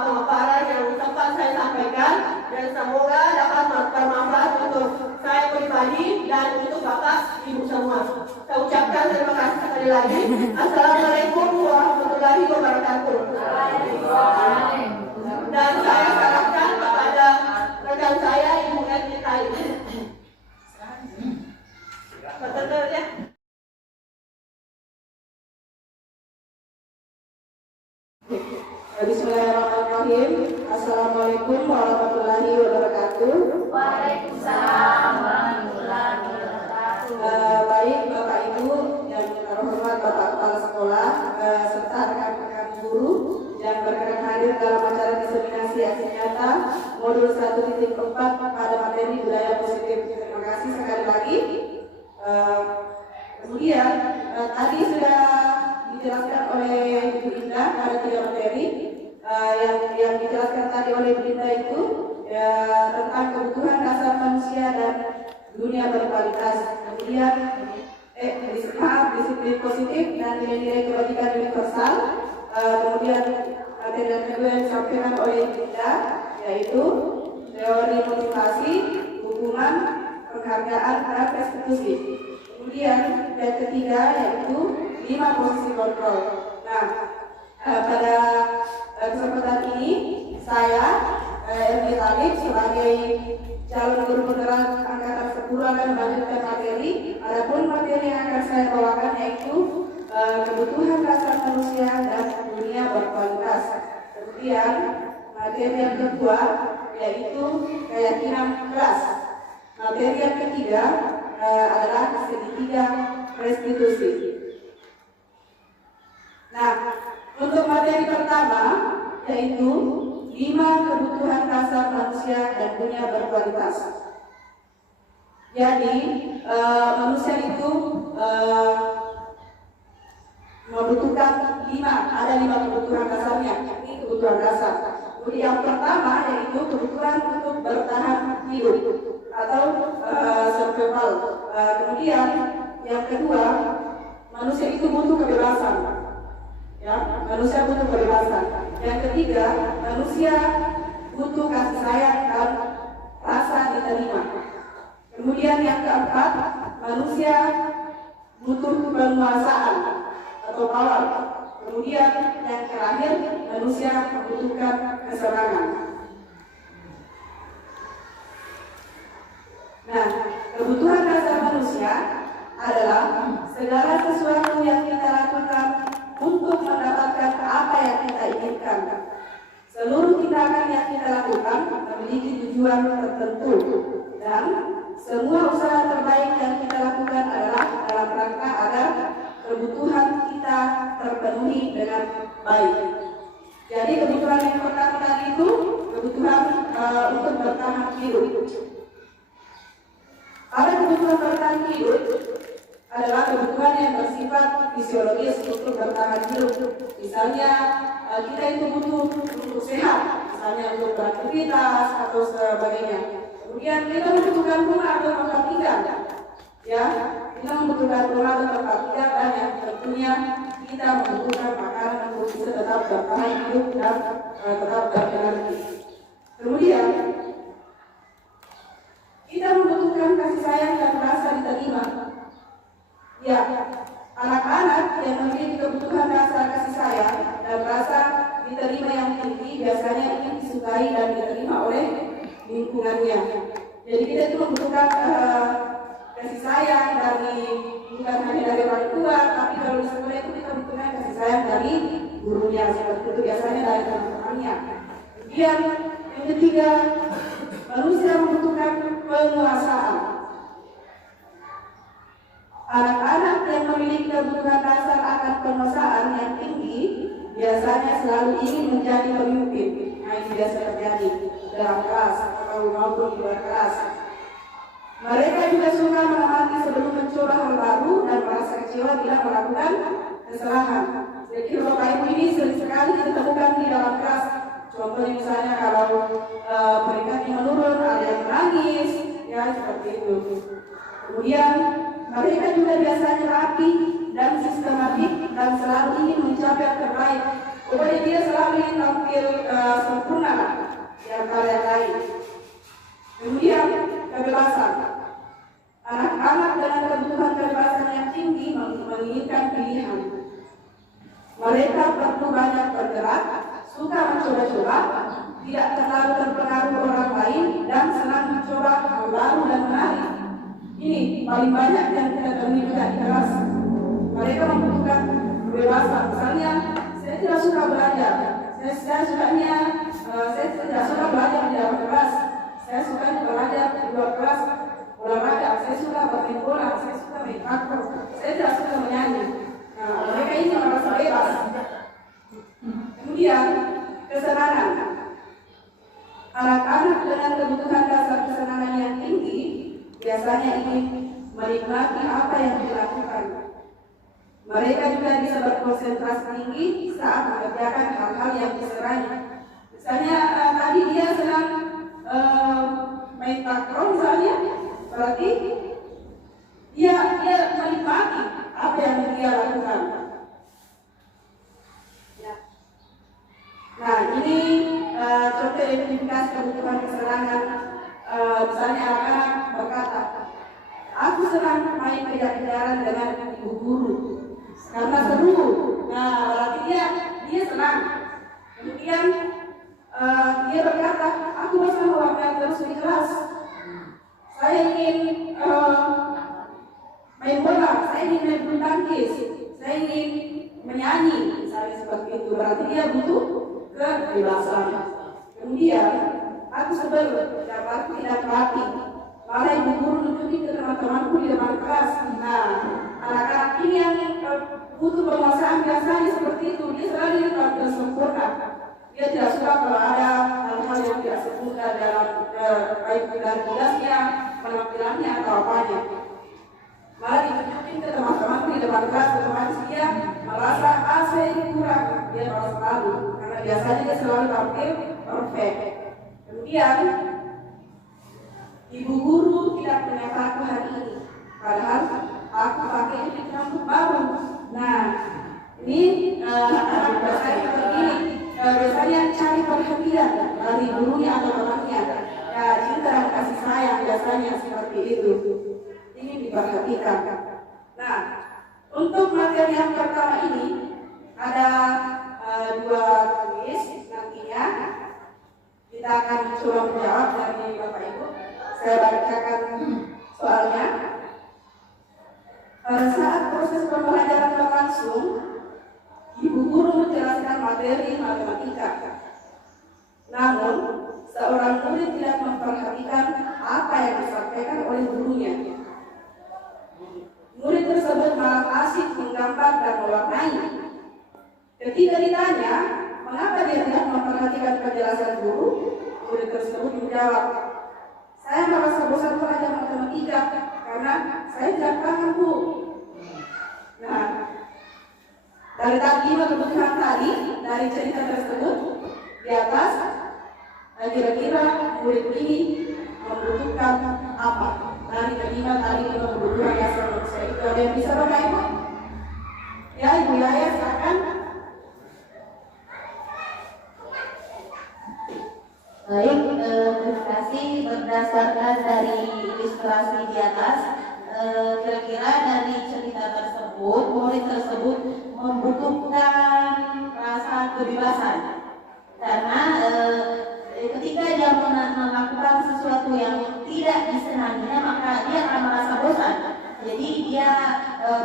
pemaparan yang sempat saya sampaikan dan semoga dapat bermanfaat untuk saya pribadi dan untuk Bapak Ibu semua. Saya ucapkan terima kasih sekali lagi. Assalamualaikum warahmatullahi wabarakatuh. Dan saya serahkan kepada rekan saya Ibu Ernita ini. Betul ya. Bismillahirrahmanirrahim. Assalamualaikum warahmatullahi wabarakatuh. Waalaikumsalam warahmatullahi wabarakatuh. Baik Bapak Ibu yang terhormat Bapak Kepala Sekolah serta rekan-rekan guru yang berkenan hadir dalam acara diseminasi aksi nyata modul 1.4 pada materi budaya positif. Terima kasih sekali lagi. Kemudian tadi sudah dijelaskan oleh Ibu Indah ada 3 materi yang dijelaskan tadi oleh Ibu Indah itu tentang kebutuhan dasar manusia dan dunia berkualitas. Kemudian disiplin positif dan nilai-nilai kebajikan universal. Kemudian materi yang kedua yang disampaikan oleh Ibu Indah yaitu teori motivasi, hukuman, penghargaan, dan restitusi. Kemudian yang ketiga yaitu 5 posisi kontrol. Nah, pada kesempatan ini saya Erni Talib sebagai calon guru penggerak angkatan 10 akan melanjutkan materi. Adapun materi yang akan saya bawakan yaitu kebutuhan dasar manusia dan dunia berkualitas. Kemudian materi yang kedua yaitu keyakinan kelas. Materi yang ketiga adalah segitiga restitusi. Nah, untuk materi pertama yaitu 5 kebutuhan dasar manusia dan dunia berkualitas. Jadi manusia itu membutuhkan 5 kebutuhan dasarnya. Ini kebutuhan dasar. Jadi yang pertama yaitu kebutuhan untuk bertahan hidup atau survival. Kemudian yang kedua, manusia itu butuh kebebasan. Ya, manusia butuh kebebasan. Yang ketiga, manusia butuh kasih sayang dan rasa diterima. Kemudian yang keempat, manusia butuh penguasaan atau power. Kemudian yang terakhir, manusia membutuhkan kesenangan. Nah, kebutuhan dasar manusia adalah segala sesuatu yang kita lakukan untuk mendapatkan apa yang kita inginkan. Seluruh tindakan yang kita lakukan memiliki tujuan tertentu dan semua usaha terbaik yang kita lakukan adalah dalam rangka agar kebutuhan kita terpenuhi dengan baik. Jadi kebutuhan yang pertama tadi itu kebutuhan untuk bertahan hidup. Ada kebutuhan bertahan hidup adalah kebutuhan yang bersifat fisiologis untuk bertahan hidup. Misalnya kita itu butuh untuk sehat, misalnya untuk beraktivitas atau sebagainya. Kemudian kita membutuhkan rumah atau tempat tinggal, ya. Kita membutuhkan rumah atau tempat tinggal dan yang tentunya kita membutuhkan makanan untuk bisa tetap bertahan hidup dan tetap berenergi. Kemudian kita membutuhkan kasih sayang dan rasa diterima. Ya, anak-anak yang memiliki kebutuhan dasar kasih sayang dan rasa diterima yang tinggi biasanya ingin disukai dan diterima oleh lingkungannya. Jadi kita itu membutuhkan kasih sayang dari bukan hanya dari orang tua, tapi kalau di sekolah itu kita membutuhkan kasih sayang dari gurunya, seperti itu biasanya dari teman-temannya. Kemudian yang ketiga, manusia membutuhkan penguasaan yang tinggi biasanya selalu ingin menjadi pemimpin. Nah, ini biasa terjadi dalam kelas atau maupun di luar kelas. Mereka juga suka mengamati sebelum mencoba hal baru dan merasa kecewa bila melakukan kesalahan. Jadi Bapak Ibu ini sering sekali ditemukan di dalam kelas. Contohnya misalnya kalau peringkatnya menurun, ada yang menangis, ya seperti itu. Kemudian mereka juga biasanya rapi dan sistematik dan selalu ingin mencapai yang terbaik. Pokoknya dia selalu ingin tampil sempurna di antara yang lain. Kemudian kebebasan. Anak-anak dengan kebutuhan kebebasan yang tinggi menginginkan pilihan. Mereka perlu banyak bergerak, suka mencoba-coba, tidak terlalu terpengaruh orang lain, dan senang mencoba hal baru dan menarik. Ini paling banyak yang kita temui juga di kelas. Mereka membutuhkan kebebasan. Misalnya, saya tidak suka belajar. Saya tidak suka belajar di dalam kelas. Saya suka belajar di luar kelas. Olahraga, saya suka bermain bola, saya suka main takbir, saya tidak suka menyanyi. Nah, mereka ini merasa bebas. Kemudian kesenangan. Anak-anak dengan kebutuhan dasar kesenangan yang tinggi biasanya ingin menikmati apa yang dilakukan. Mereka juga bisa berkonsentrasi tinggi saat mengerjakan hal-hal yang diserahnya. Misalnya tadi dia sedang main takbir misalnya, berarti dia menikmati apa yang dia lakukan. Ya. Nah, ini contoh identifikasi kebutuhan kesenangan. Misalnya anak-anak berkata, aku senang main kejar-kejaran dengan ibu guru karena seru. Nah, berarti dia senang. Kemudian dia berkata, aku bisa melakukan terus di kelas. Saya ingin main bola, saya ingin main bulu tangkis, saya ingin menyanyi, misalnya seperti itu. Berarti dia butuh kebebasan. Kemudian aku sebel, dapatku tidak rapi. Malah ibu guru nunjukin ke teman-temanku di depan kelas. Nah, anak-anak ini yang butuh penguasaan biasanya seperti itu. Dia selalu ingin tampil sempurna. Dia tidak suka kalau ada hal-hal yang tidak sempurna dalam baik dari tugasnya, penampilannya atau apanya. Malah ditunjukin ke teman-teman di depan kelas, otomatis dia merasa saya ini kurang, dia merasa malu karena biasanya dia selalu tampil perfect. Kemudian ibu guru tidak menyapa hari ini, padahal aku pakai ini rambut baru. Nah, ini anak-anak biasanya begini. Biasanya cari perhatian dari gurunya atau temannya. Ya, cinta dan kasih sayang biasanya seperti itu. Ini diperhatikan. Nah, untuk materi yang pertama ini ada dua tulis nantinya. Kita akan coba menjawab dari Bapak Ibu. Saya bacakan soalnya. Saat proses pembelajaran berlangsung, ibu guru menjelaskan materi matematika. Namun, seorang murid tidak memperhatikan apa yang disampaikan oleh gurunya. Murid tersebut malah asik menggambar dan mewarnai. Ketika ditanya, mengapa dia tidak memperhatikan penjelasan guru, murid tersebut menjawab, saya merasa bosan belajar matematika karena saya tidak paham, Bu. Nah, dari kebutuhan tadi, dari cerita tersebut di atas, kira-kira murid ini membutuhkan apa? Dari kelima tadi kebutuhan dasar manusia itu ada yang bisa Bapak Ibu? Ya, Ibu Yaya silakan. Baik, terima kasih. Berdasarkan dari ilustrasi di atas, kira-kira dari cerita tersebut, murid tersebut membutuhkan rasa kebebasan karena ketika dia melakukan sesuatu yang tidak disenanginya, maka dia akan merasa bosan. Jadi dia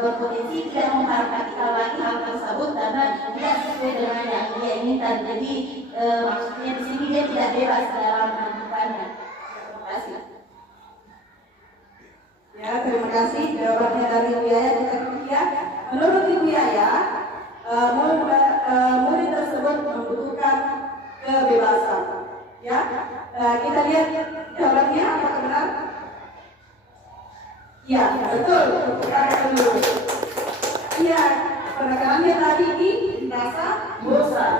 berpotensi tidak memperhatikan lagi hal tersebut karena tidak sesuai dengan yang dia inginkan. Jadi maksudnya di sini dia tidak bebas dalam melakukannya. Terima kasih. Ya, terima kasih jawabannya dari Ibu Yaya. Menurut Ibu Yaya, Iya, betul. Dulu. Iya, penekanannya tadi di rasa bosan.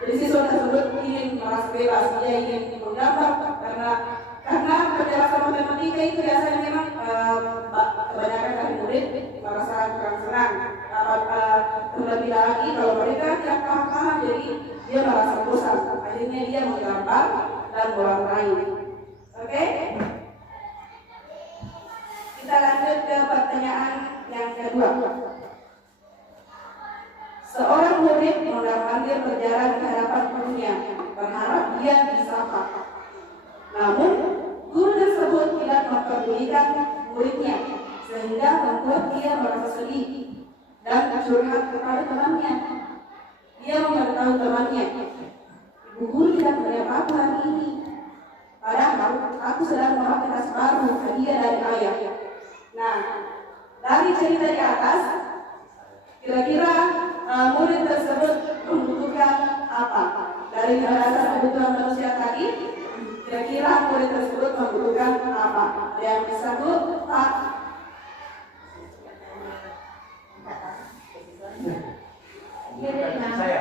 Jadi siswa tersebut ingin merasa bebas, dia ingin menggambar karena penjelasan matematika itu biasanya memang kebanyakan dari murid merasa kurang senang. Terlebih lagi kalau mereka tidak paham, jadi dia merasa bosan. Akhirnya dia menggambar dan mewarnai. Oke? Kita lanjut ke pertanyaan yang kedua. Seorang murid mondar-mandir berjalan ke hadapan gurunya, berharap dia disapa. Namun, guru tersebut tidak mempedulikan muridnya, sehingga membuat dia merasa sedih dan curhat kepada temannya. Dia memberitahu temannya, ibu guru tidak melihat aku hari ini. Padahal aku sedang memakai tas baru hadiah dari ayah. Nah, dari cerita di atas, kira-kira murid tersebut membutuhkan apa? Dari dasar kebutuhan manusia tadi, kira-kira murid tersebut membutuhkan apa? Yang bisa Bu, Pak? Saya.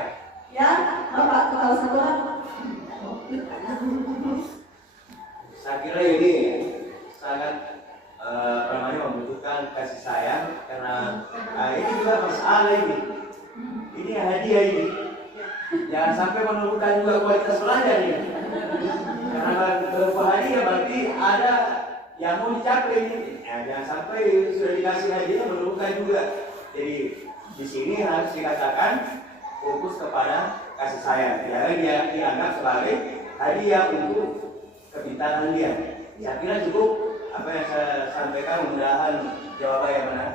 Ya, Bapak kepala sekolah. Saya kira ini sangat membutuhkan kasih sayang karena ini juga masalah ini. Ini hadiah ini. Jangan sampai menurunkan juga kualitas pelajar ini. Karena berupa hadiah berarti ada yang mau dicapai ini. Jangan sampai sudah dikasih hadiah menurunkan juga. Jadi di sini harus dikatakan fokus kepada kasih sayang. Jangan dia dianggap sebagai hadiah untuk kepintaran dia. Saya kira cukup apa yang saya sampaikan, mudah-mudahan jawaban yang benar.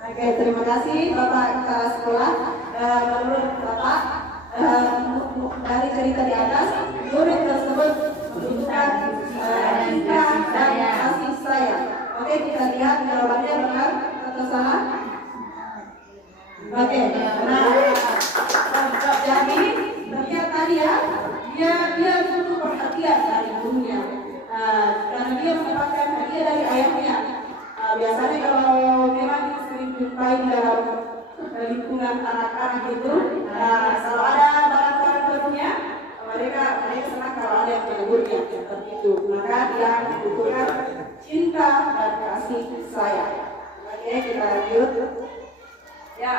Oke, terima kasih Bapak kepala sekolah. Menurut Bapak, dari cerita di atas, murid tersebut membutuhkan cinta dan kasih sayang. Oke, kita lihat jawabannya benar atau salah. Oke, nah, jadi ternyata dia butuh perhatian dari gurunya. Karena dia mendapatkan hadiah dari ayahnya. Biasanya kalau memang sering jumpai dalam lingkungan anak-anak itu, kalau ada barang-barang barunya, mereka senang kalau ada yang menegurnya seperti itu. Maka dia membutuhkan cinta dan kasih sayang. Oke, kita lanjut. Ya,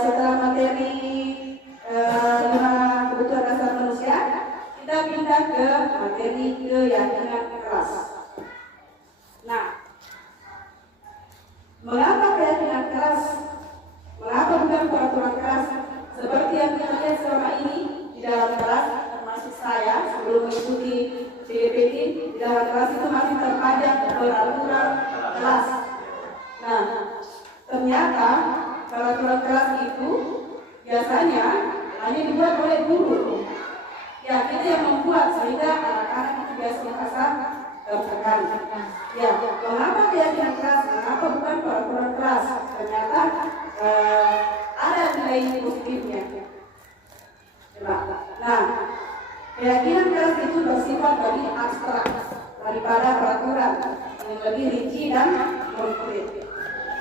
setelah materi 5 kebutuhan dasar manusia, kita pindah ke materi keyakinan keras. Nah, mengapa keyakinan keras? Mengapa bukan peraturan keras? Seperti yang kita lihat selama ini di dalam kelas, termasuk saya sebelum mengikuti CDPT, di dalam kelas itu masih terpajang peraturan kelas. Nah, ternyata peraturan kelas itu biasanya hanya dibuat oleh guru. Ya, kita yang membuat sehingga anak-anak itu biasa merasa tertekan. Ya, mengapa keyakinan keras? Mengapa bukan peraturan keras? Ternyata ada nilai positifnya. Nah, keyakinan keras itu bersifat lebih abstrak daripada peraturan yang lebih rinci dan konkret.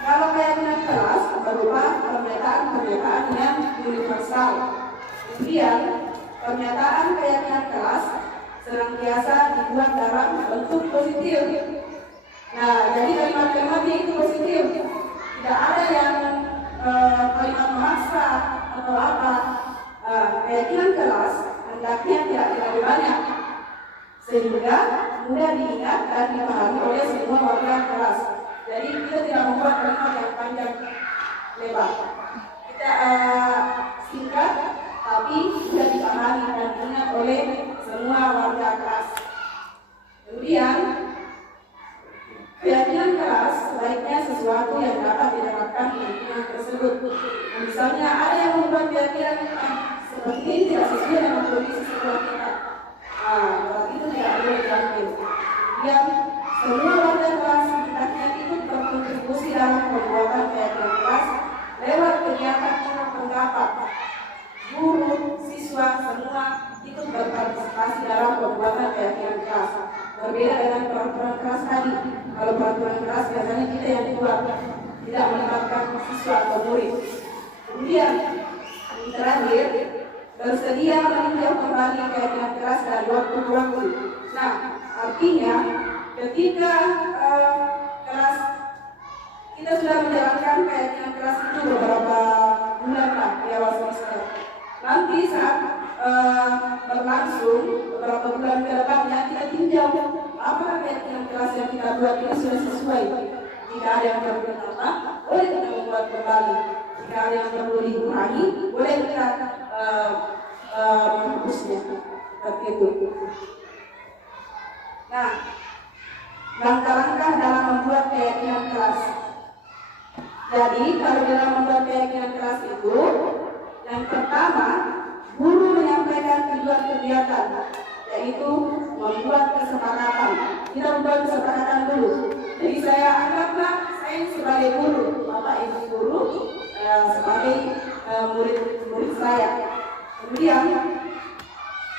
Kalau keyakinan keras berupa pernyataan-pernyataan yang universal. Kemudian pernyataan keyakinan keras senantiasa dibuat dalam bentuk positif. Nah, jadi kalimat-kalimatnya itu positif. Tidak ada yang kalimat memaksa atau apa. Keyakinan keras hendaknya tidak terlalu banyak, sehingga mudah diingat dan dipahami oleh semua warga kelas. Jadi kita tidak membuat kalimat yang panjang lebar. Kita singkat tapi sudah dipahami dan diingat oleh semua warga kelas. Kemudian keyakinan keras sebaiknya sesuatu yang dapat didapatkan di lingkungan tersebut. Misalnya ada yang membuat keyakinan seperti ini tidak sesuai dengan kondisi sekolah kita. Itu tidak boleh diambil. Kemudian semua warga kelas hendaknya ikut berkontribusi dalam pembuatan keyakinan keras lewat kegiatan pendapat. Guru, siswa, semua ikut berpartisipasi dalam pembuatan keyakinan keras. Berbeda dengan peraturan keras tadi. Kalau peraturan keras biasanya kita yang buat, tidak melibatkan siswa atau murid. Kemudian yang terakhir, bersedia meninjau kembali keyakinan keras dari waktu ke waktu. Nah, artinya ketika kelas kita sudah menjalankan keyakinan keras itu beberapa bulan lah di awal semester. Nanti saat berlangsung beberapa bulan ke depannya kita tinjau apakah keyakinan keras yang kita buat ini sudah sesuai. Jika ada yang perlu ditambah, boleh kita membuat kembali. Jika ada yang perlu dikurangi, boleh kita menghapusnya. Seperti itu. Nah, langkah-langkah dalam membuat keyakinan keras. Jadi, kalau dalam membuat keyakinan keras itu, yang pertama, guru menyampaikan tujuan kegiatan, yaitu membuat kesepakatan. Kita membuat kesepakatan dulu. Jadi saya anggaplah saya sebagai guru, bapak ibu guru sebagai murid saya. Kemudian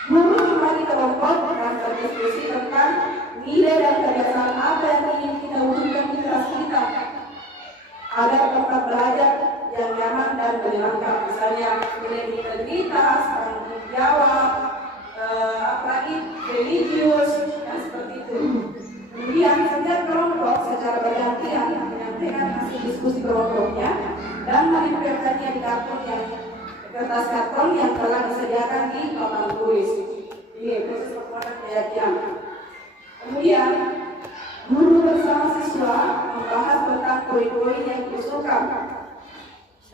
guru kembali ke kelompok dan berdiskusi tentang nilai dan kebiasaan apa yang ingin kita wujudkan di kelas kita agar tempat belajar yang nyaman dan menyenangkan. Misalnya nilai integritas, tanggung jawab, apalagi religius, dan seperti itu. Kemudian setiap kelompok secara bergantian menyampaikan hasil diskusi kelompoknya dan menempelkannya di kertas karton yang telah disediakan di papan tulis. Ini proses pembuatan keyakinan. Kemudian guru bersama siswa membahas tentang poin-poin yang diusulkan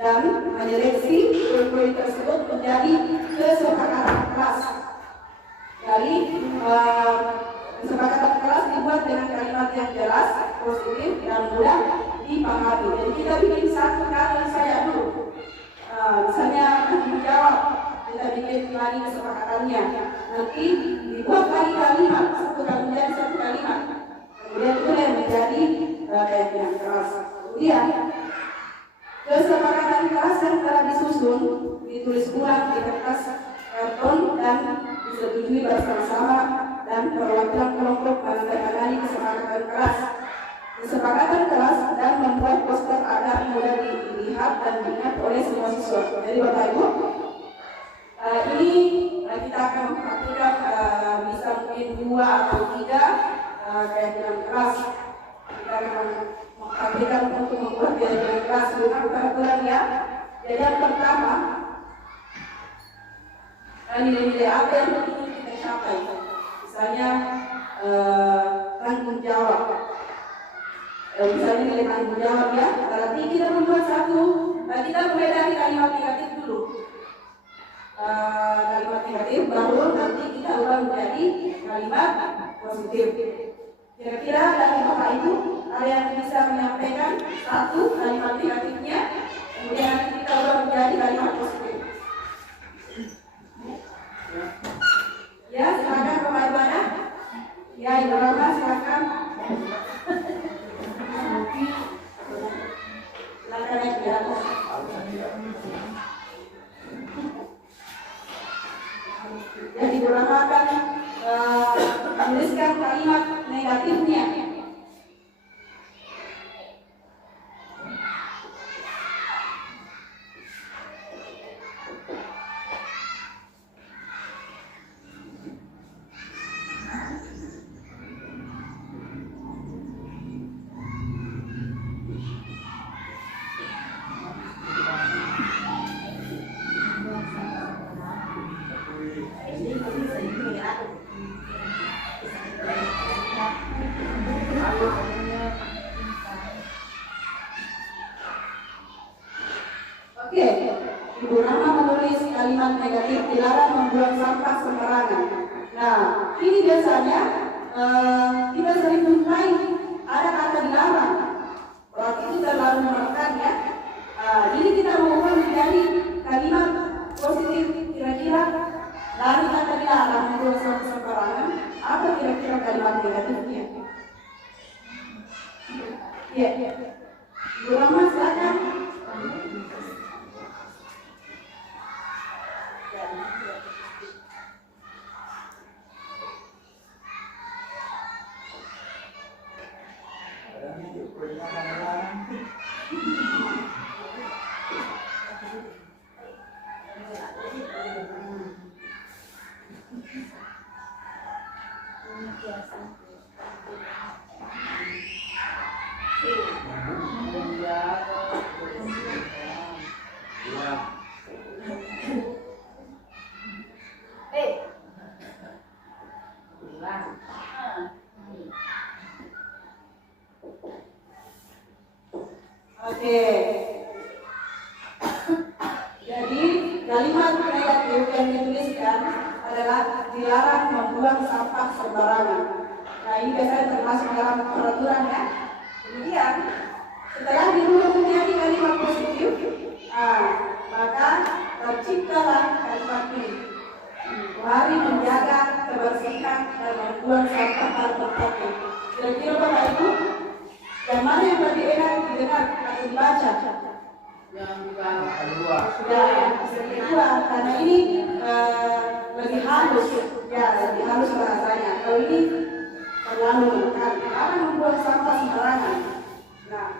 dan menyeleksi poin-poin tersebut menjadi kesepakatan kelas. Dari kesepakatan kelas dibuat dengan kalimat yang jelas, positif, dan mudah dipahami. Jadi kita bikin satu kata saya dulu. Misalnya tanggung jawab, kita bikin lagi kesepakatannya. Nanti dibuat lagi kalimat, satu kali menjadi satu kalimat. Kemudian itu yang menjadi keyakinan keras. Kemudian kesepakatan keras yang telah disusun ditulis ulang di kertas karton dan disetujui bersama-sama dan perwakilan kelompok menandatangani kesepakatan keras. Kesepakatan keras dan membuat poster agar mudah dilihat dan diingat oleh semua siswa. Jadi Bapak Ibu, ini kita akan mempraktikkan bisa mungkin 2 atau 3 keyakinan keras. Kita akan mempraktikkan untuk membuat keyakinan keras bukan aturan ya. Jadi yang pertama, nilai-nilai apa yang ingin kita capai. Misalnya tanggung jawab. Misalnya nilai tanggung jawab ya. Berarti kita membuat satu. Kita mulai dari kalimat negatif dulu. Kalimat negatif baru nanti kita ubah menjadi kalimat positif. Kira-kira dari Bapak Ibu ada yang bisa menyampaikan satu kalimat negatifnya, kemudian nanti kita ubah menjadi kalimat positif. Ya, silakan Bapak Ibu ada. Ya, Ibu Rama silakan. Silakan ya, biar jadi Ibu Rama akan menuliskan kalimat negatifnya. Oke, Ibu Rama menulis kalimat negatif dilarang membuang sampah sembarangan. Nah, ini biasanya kita sering jumpai ada kata dilarang. Berarti itu terlalu menekan ya. Ini kita mau ubah menjadi kalimat positif. Kira-kira dari kata dilarang membuang sampah sembarangan, apa kira-kira kalimat negatifnya? Ya, Ibu Rama silakan. Oke. Jadi kalimat negatif yang dituliskan adalah dilarang membuang sampah sembarangan. Nah ini biasanya termasuk dalam peraturan ya. Kemudian setelah dirubah menjadi kalimat positif, maka terciptalah kalimat ini. Mari menjaga kebersihan dan membuang sampah pada tempatnya. Kira-kira Bapak Ibu, yang mana yang lebih enak didengar atau dibaca? Yang kedua, karena ini lebih halus, ya lebih halus bahasanya. Kalau ini terlalu menekan, karena membuang sampah sembarangan. Nah,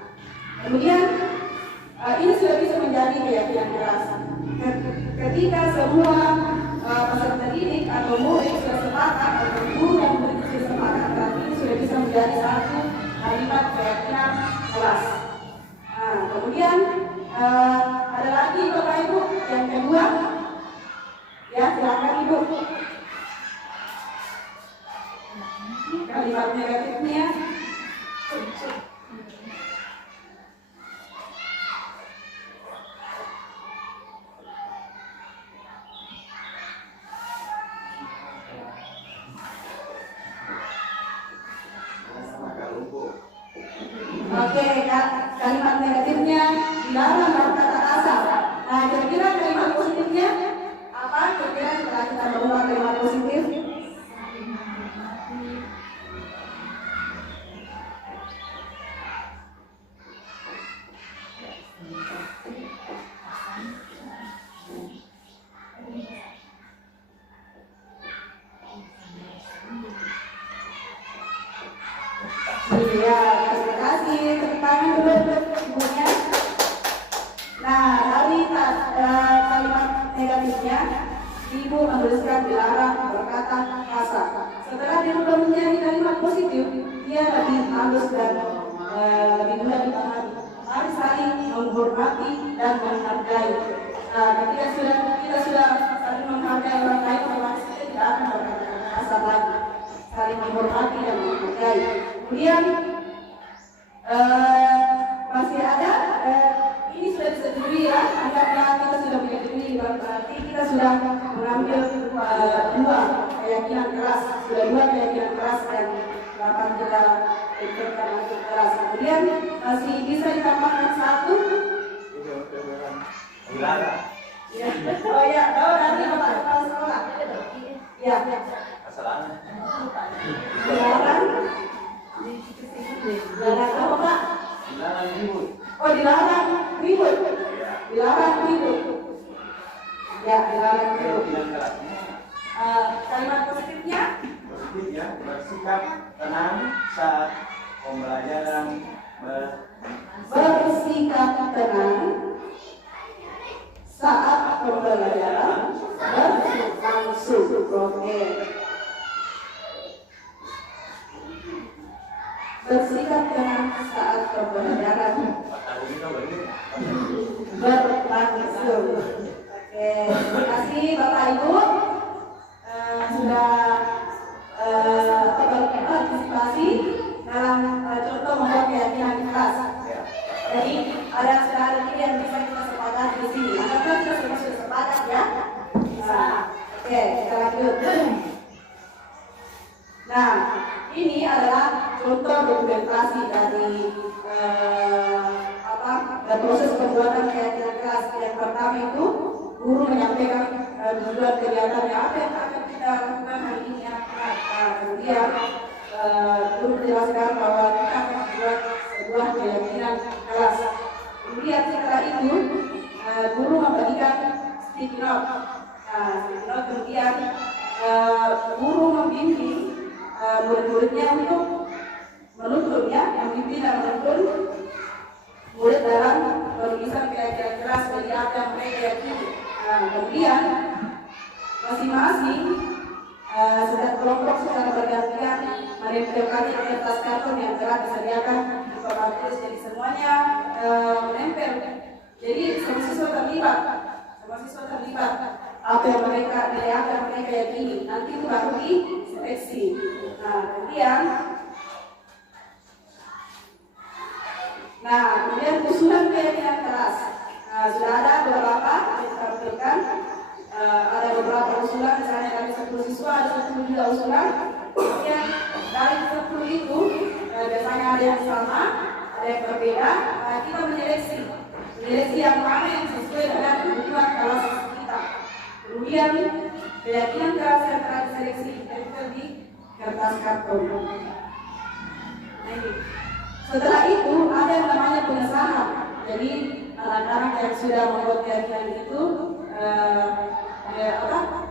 kemudian ini sudah bisa menjadi keyakinan keras. Ketika semua peserta didik atau murid sudah sepakat atau guru yang sudah sepakat, berarti ini sudah bisa menjadi satu kalimat keyakinan keras. Nah, kemudian ada lagi Bapak Ibu yang kedua, ya silakan Ibu. Kalimat negatifnya. Oke, kalimat negatifnya dilarang berkata kasar. Nah, kira-kira kalimat positifnya apa? Kira-kira setelah kita berubah kalimat positif? Iya, terima kasih. Tepuk tangan dulu untuk ibunya. Nah, dari kalimat negatifnya, ibu menuliskan dilarang berkata kasar. Setelah dirubah menjadi kalimat positif, dia lebih halus dan lebih mudah dipahami. Mari saling menghormati dan menghargai. Nah, ketika kita sudah saling menghargai orang lain, otomatis kita tidak akan berkata kasar lagi. Saling menghormati dan menghargai. Kemudian masih ada ini sudah bisa diberi ya, anggaplah kita sudah punya diri, berarti kita sudah mengambil dua keyakinan keras, sudah dua keyakinan keras yang akan kita pikirkan untuk keras. Kemudian masih bisa ditambahkan satu. Dilarang. Ya. Oh ya, tahu nanti Bapak kepala sekolah. Ya. Masalahnya. Dilarang. Dilarang apa Pak? Dilarang ribut. Oh dilarang ribut. Dilarang ribut. Ya dilarang ribut. Kalimat positifnya? Positif ya, bersikap tenang saat pembelajaran Bersikap tenang saat pembelajaran berlangsung. Oke. Bersikap tenang saat pembelajaran berlangsung. Oke, terima kasih Bapak Ibu sudah berpartisipasi dalam contoh membuat keyakinan keras. Jadi ada strategi yang bisa kita sepakati di sini. Apakah kita semua sudah sepakat ya? Oke, kita lanjut. Nah, ini adalah contoh dokumentasi dari proses pembuatan keyakinan keras. Yang pertama itu guru menyampaikan tujuan kegiatannya apa yang akan kita lakukan hari ini. Kemudian guru menjelaskan bahwa kita akan membuat sebuah keyakinan keras. Kemudian setelah itu guru membagikan sticky note. Sticky note kemudian guru membimbing murid-muridnya untuk menuntun ya, membimbing dan menuntun murid dalam penulisan keyakinan keras dari apa yang mereka yakini. Kemudian masing-masing setiap kelompok secara bergantian menempelkan di kertas karton yang telah disediakan di papan tulis. Jadi semuanya menempel. Jadi semua siswa terlibat. Apa yang mereka yakini nanti itu baru diseleksi. Nah, kemudian usulan keyakinan kelas. Sudah ada beberapa yang ditampilkan. Ada beberapa usulan, misalnya dari 10 siswa ada 10 juga usulan. Kemudian dari 10 itu biasanya ada yang sama, ada yang berbeda. Kita menyeleksi yang mana yang sesuai dengan kebutuhan kelas kita. Kemudian keyakinan kelas yang telah diseleksi ditempel di kertas karton. Nah, ini. Setelah itu ada yang namanya pengesahan. Jadi anak-anak yang sudah membuat keyakinan itu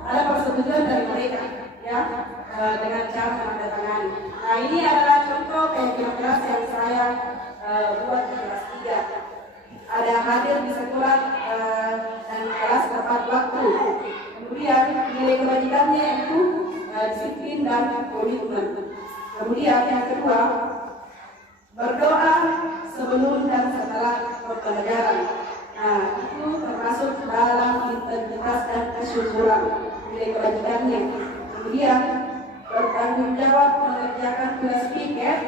ada persetujuan dari mereka, ya, dengan cara menandatangani. Nah, ini adalah contoh keyakinan kelas yang saya buat di kelas 3. Ada hadir di sekolah dan kelas tepat waktu. Kemudian nilai kebajikannya itu disiplin dan komitmen. Kemudian yang kedua, berdoa sebelum dan setelah pembelajaran. Nah, itu termasuk dalam integritas dan kesyukuran nilai kebajikannya. Kemudian bertanggung jawab mengerjakan tugas piket.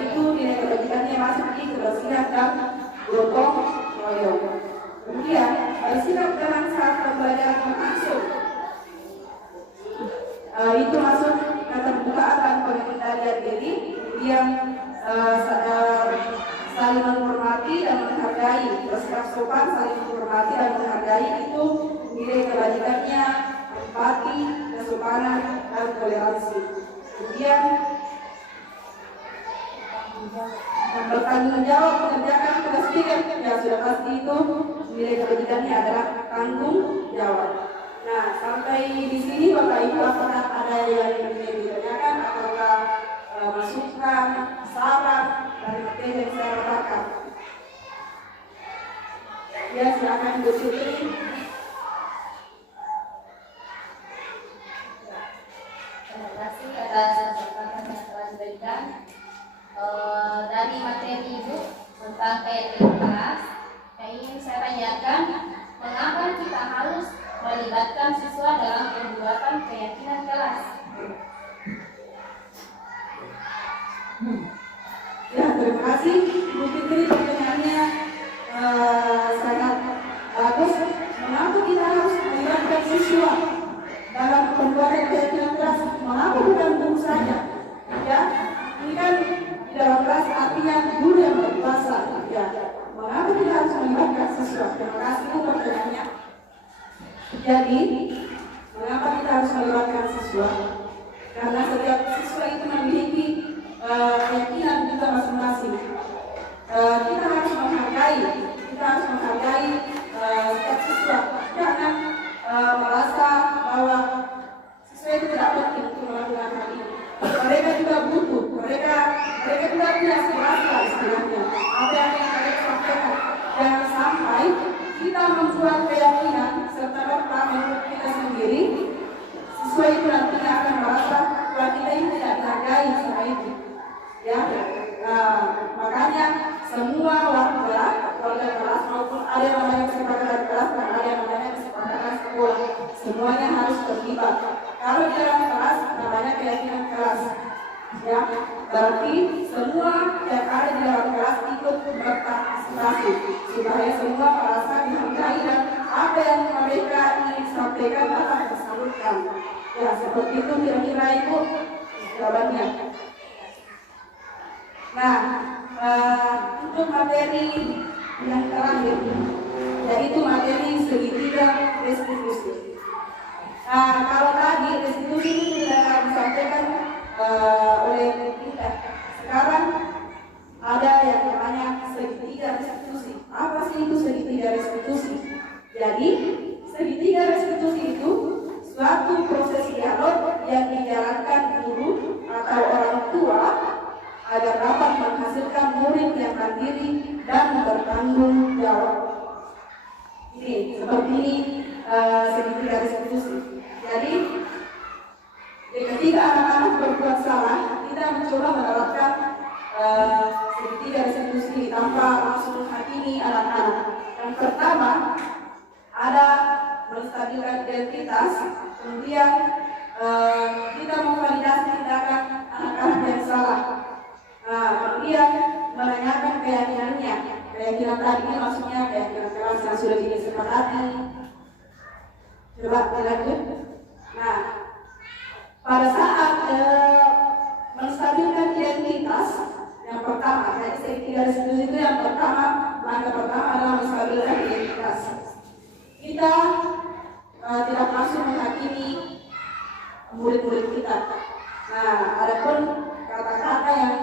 Itu nilai kebajikannya masuk di kebersihan dan gotong royong. Kemudian bersikap tenang saat pembelajaran berlangsung. Itu masuk keterbukaan dan pengendalian diri. Kemudian saling menghormati dan menghargai, bersikap sopan, saling menghormati dan menghargai, itu nilai kebajikannya empati, kesopanan, dan toleransi. Kemudian bertanggung jawab mengerjakan tugas piket, ya sudah pasti itu nilai kebajikannya adalah tanggung jawab. Nah, sampai di sini Bapak Ibu, apakah ada yang ingin ditanyakan ataukah masukan, saran dari materi yang saya katakan? Ya, silakan Bu Siti. Terima kasih atas kesempatan yang telah diberikan. Dari materi Ibu tentang keyakinan kelas, yang ingin saya tanyakan, mengapa kita harus melibatkan siswa dalam pembuatan keyakinan kelas? Ya, terima kasih Bu Fitri, pertanyaannya sangat bagus. Mengapa kita harus melibatkan siswa dalam pembuatan keyakinan kelas? Mengapa bukan guru saja? Ya, ini kan di dalam kelas artinya guru yang berkuasa. Ya, mengapa kita harus melibatkan siswa? Terima kasih Bu pertanyaannya. Jadi, mengapa kita harus melibatkan siswa? Karena setiap siswa itu memiliki keyakinan kita masing-masing. Kita harus menghargai setiap siswa. Jangan merasa bahwa siswa itu tidak penting untuk melakukan hal ini. Mereka juga butuh, mereka juga punya aspirasi istilahnya. Apa yang mereka sampaikan. Jangan sampai kita membuat keyakinan serta berpaham menurut kita sendiri, siswa itu nantinya akan merasa bahwa kita ini tidak dihargai sama itu. Ya, makanya semua warga kelas maupun ada yang namanya kesepakatan kelas dan ada yang namanya kesepakatan sekolah, semuanya harus terlibat. Kalau di dalam kelas namanya keyakinan kelas, ya, berarti semua yang ada di dalam kelas ikut berpartisipasi supaya semua merasa dihargai dan apa yang mereka ingin sampaikan dapat tersalurkan. Ya, seperti itu kira-kira Ibu jawabannya. Nah, untuk materi yang terakhir, yaitu materi segitiga restitusi. Nah, kalau tadi restitusi itu sudah disampaikan oleh kita. Sekarang ada yang namanya segitiga restitusi. Apa sih itu segitiga restitusi? Jadi, segitiga restitusi itu suatu proses dialog yang dijalankan guru atau orang tua agar dapat menghasilkan murid yang mandiri dan bertanggung jawab. Ini seperti ini segitiga restitusi. Jadi ketika anak-anak berbuat salah, kita mencoba menerapkan segitiga restitusi tanpa langsung menghakimi anak-anak. Yang pertama, ada menstabilkan identitas, kemudian kita memvalidasi tindakan anak-anak yang salah. Kemudian menanyakan keyakinannya. Keyakinan tadi ini maksudnya keyakinan keras yang sudah disepakati. Coba lanjut. Nah, pada saat menstabilkan identitas, yang pertama, jadi segitiga restitusi itu yang pertama, langkah pertama adalah menstabilkan identitas. Kita tidak langsung menghakimi murid-murid kita. Nah, adapun kata-kata yang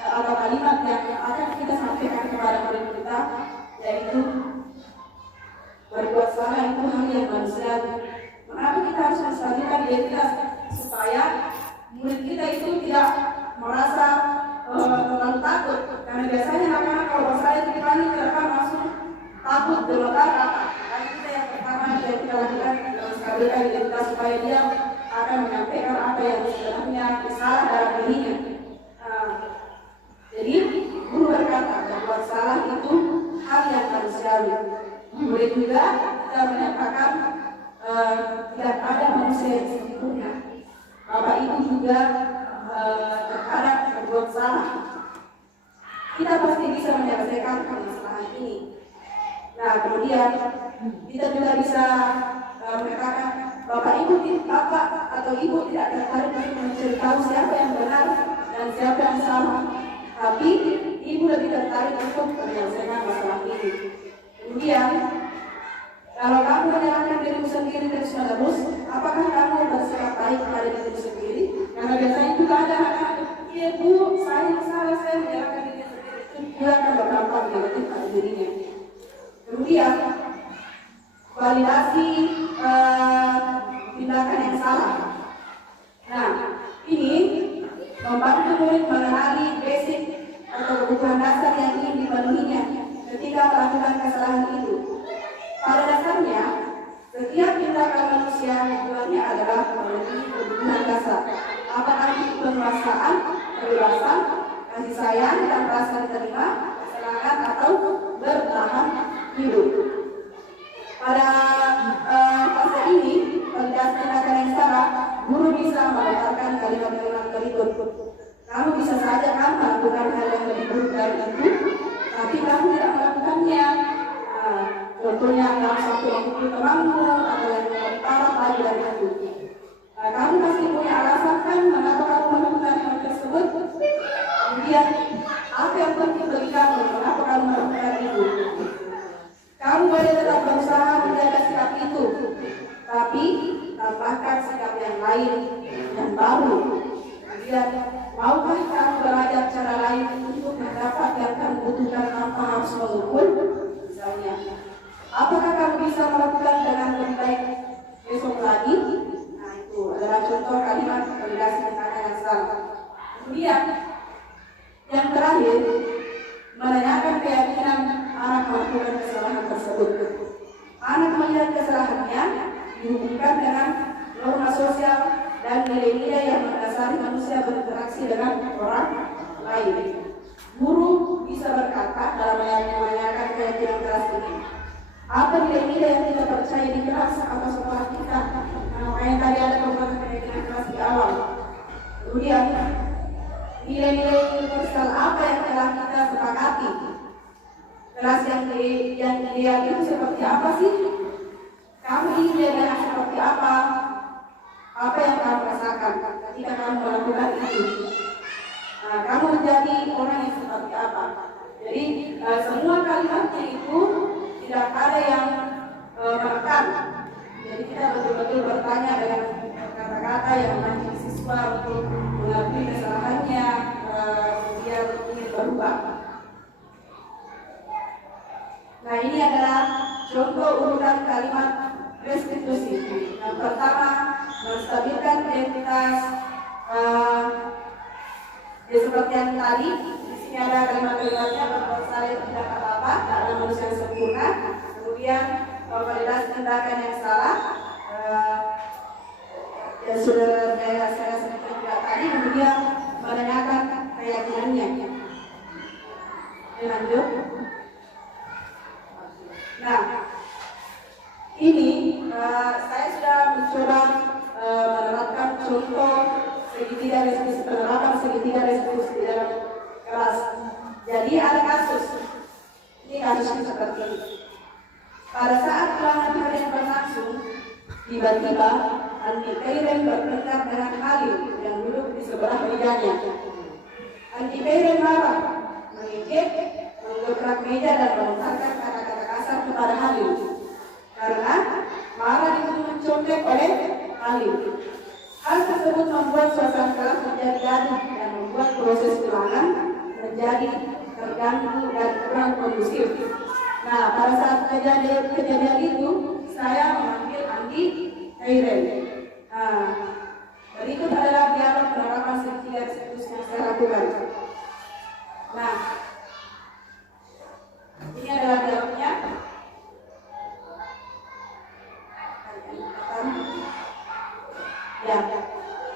atau kalimat yang akan kita sampaikan kepada murid kita, yaitu berbuat salah itu hal yang manusiawi. Kenapa kita harus menstabilkan identitas? Supaya murid kita itu tidak merasa terlalu takut. Karena biasanya anak-anak kalau bersalah itu dipanggil, mereka langsung takut, gemetar. Karena kita yang pertama yang kita lakukan menstabilkan identitas supaya dia akan menyampaikan apa yang sebenarnya salah dalam dirinya. Jadi guru berkata berbuat salah itu hal yang manusiawi. Murid juga kita menyatakan tidak ada manusia yang sempurna. Bapak Ibu juga terkadang berbuat salah. Kita pasti bisa menyelesaikan permasalahan ini. Nah, kemudian kita juga bisa mengatakan Bapak Ibu atau Ibu tidak tertarik untuk mencari tahu siapa yang benar dan siapa yang salah. Tapi Ibu lebih tertarik untuk menyelesaikan masalah ini. Kemudian, kalau kamu menyalahkan dirimu sendiri terus-menerus, apakah kamu bersikap baik kepada dirimu sendiri? Karena biasanya juga ada anak-anak, iya Bu, saya salah, saya menyalahkan diri sendiri. Itu juga akan berdampak negatif pada dirinya. Kemudian, validasi tindakan yang salah. Nah, ini membantu murid mengenali basic atau kebutuhan dasar yang ingin dipenuhinya ketika melakukan kesalahan itu. Pada dasarnya, setiap tindakan manusia tujuannya adalah memenuhi kebutuhan dasar. Apakah itu penguasaan, kebebasan, kasih sayang, dan rasa diterima, kesenangan, atau bertahan hidup. Pada fase ini, validasi tindakan yang salah, guru bisa melontarkan kalimat-kalimat berikut. Kamu bisa saja kan melakukan hal yang lebih buruk dari itu, tapi kamu tidak melakukannya. Contohnya kamu sampai memukul temanmu atau yang lebih parah lagi dari itu. Kamu pasti punya alasan kan mengapa kamu melakukan hal tersebut. Kemudian apa yang penting bagi kamu? Kenapa kamu melakukan itu? Kamu boleh tetap berusaha menjaga sikap itu, tapi tambahkan sikap yang lain yang baru. Kemudian, maukah kamu belajar cara lain untuk mendapat yang kamu butuhkan tanpa harus memukul? Misalnya, apakah kamu bisa melakukan dengan lebih baik besok lagi? Nah, itu adalah contoh kalimat validasi tindakan yang salah. Kemudian, yang terakhir, menanyakan keyakinan anak melakukan kesalahan tersebut. Anak melihat kesalahannya dihubungkan dengan norma sosial dan nilai-nilai yang mendasari manusia berinteraksi dengan orang lain. Guru bisa berkata dalam menanyakan keyakinan kelas ini, apa nilai-nilai yang kita percaya di kelas atau sekolah kita? Makanya tadi ada pembuatan keyakinan kelas di awal. Kemudian nilai-nilai universal apa yang telah kita sepakati? Kelas yang ideal itu seperti apa sih? Kamu ingin dia seperti apa? Apa yang kamu rasakan ketika kamu melakukan itu? Nah, kamu menjadi orang yang seperti apa? Jadi semua kalimatnya itu tidak ada yang menekan. Jadi kita betul-betul bertanya dengan kata-kata yang memancing siswa untuk mengakui kesalahannya, kemudian ingin berubah. Nah, ini adalah contoh urutan kalimat restitusi. Yang pertama, menstabilkan identitas. Seperti yang tadi, di sini ada kalimat-kalimatnya berbuat salah tidak apa-apa, tak ada manusia yang sempurna. Kemudian validasi tindakan yang salah. Ya sudah saya sebutkan dia menanyakan keyakinannya. Lanjut. Nah, ini saya sudah mencoba menerapkan contoh penerapan segitiga restitusi di dalam kelas. Jadi ada kasus, ini kasusnya seperti ini. Pada saat ulangan harian berlangsung, tiba-tiba Andi Kairen bertengkar dengan Halil yang duduk di sebelah mejanya. Andi Kairen marah, mengejek, menggebrak meja dan melontarkan kata-kata kasar kepada Halil karena marah dituduh mencontek oleh Halil. Hal tersebut membuat suasana kelas menjadi gaduh dan membuat proses ulangan menjadi terganggu dan kurang kondusif. Nah, pada saat kejadian itu, saya memanggil Andi Kairen. Nah, berikut adalah dialog penerapan segitiga restitusi yang saya lakukan. Nah, ini adalah dialognya. Ya,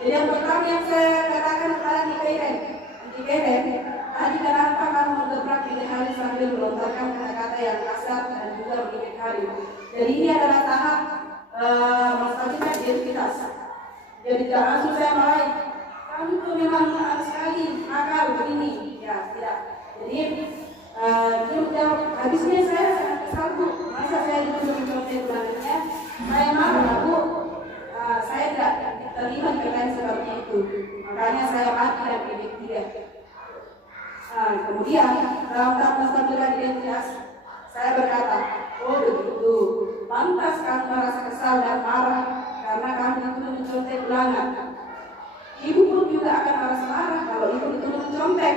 jadi yang pertama yang saya katakan kepada Andi Kairen, tadi kenapa kamu menggebrak meja Halil sambil melontarkan kata-kata yang kasar dan juga mengejek Halil? Jadi ini adalah tahap masalahnya identitas. Jadi tidak langsung saya marahin, kamu tuh memang harus sekali nakal begini. Ya, tidak. Jadi dia menjawab, habisnya saya sangat kesal Bu, masa saya dituduh mencontek ulangannya? Saya marah Bu, saya tidak terima pertanyaan seperti itu. Makanya saya mati dan ejek dia. Kemudian dalam tahap penstabilan identitas, saya berkata, oh begitu, pantas kamu merasa kesal dan marah karena kamu dituduh mencontek ulangan. Ibu pun juga akan merasa marah kalau ibu dituduh mencontek,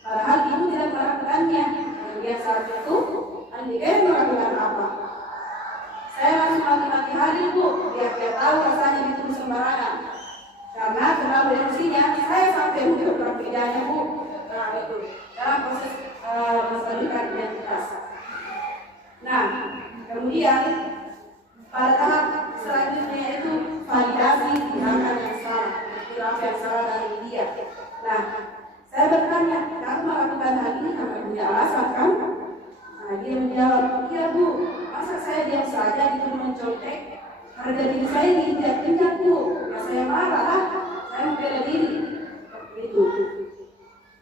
padahal ibu tidak melakukannya. Kemudian saat itu, Andi Kairen melakukan apa? Saya langsung maki-maki Halil Bu, biar dia tahu rasanya dituduh sembarangan. Karena terlalu emosinya, saya sampai menggebrak mejanya Bu. Nah, itu dalam proses menstabilkan identitas. Nah, kemudian pada tahap selanjutnya itu validasi tindakan yang salah, apa yang salah dari dia. Nah, saya bertanya, kamu melakukan hal ini karena punya alasan kan? Nah, dia menjawab, iya Bu, masa saya diam saja dituduh mencontek? Harga diri saya diinjak-injak Bu, ya saya marah lah, saya membela diri. Itu.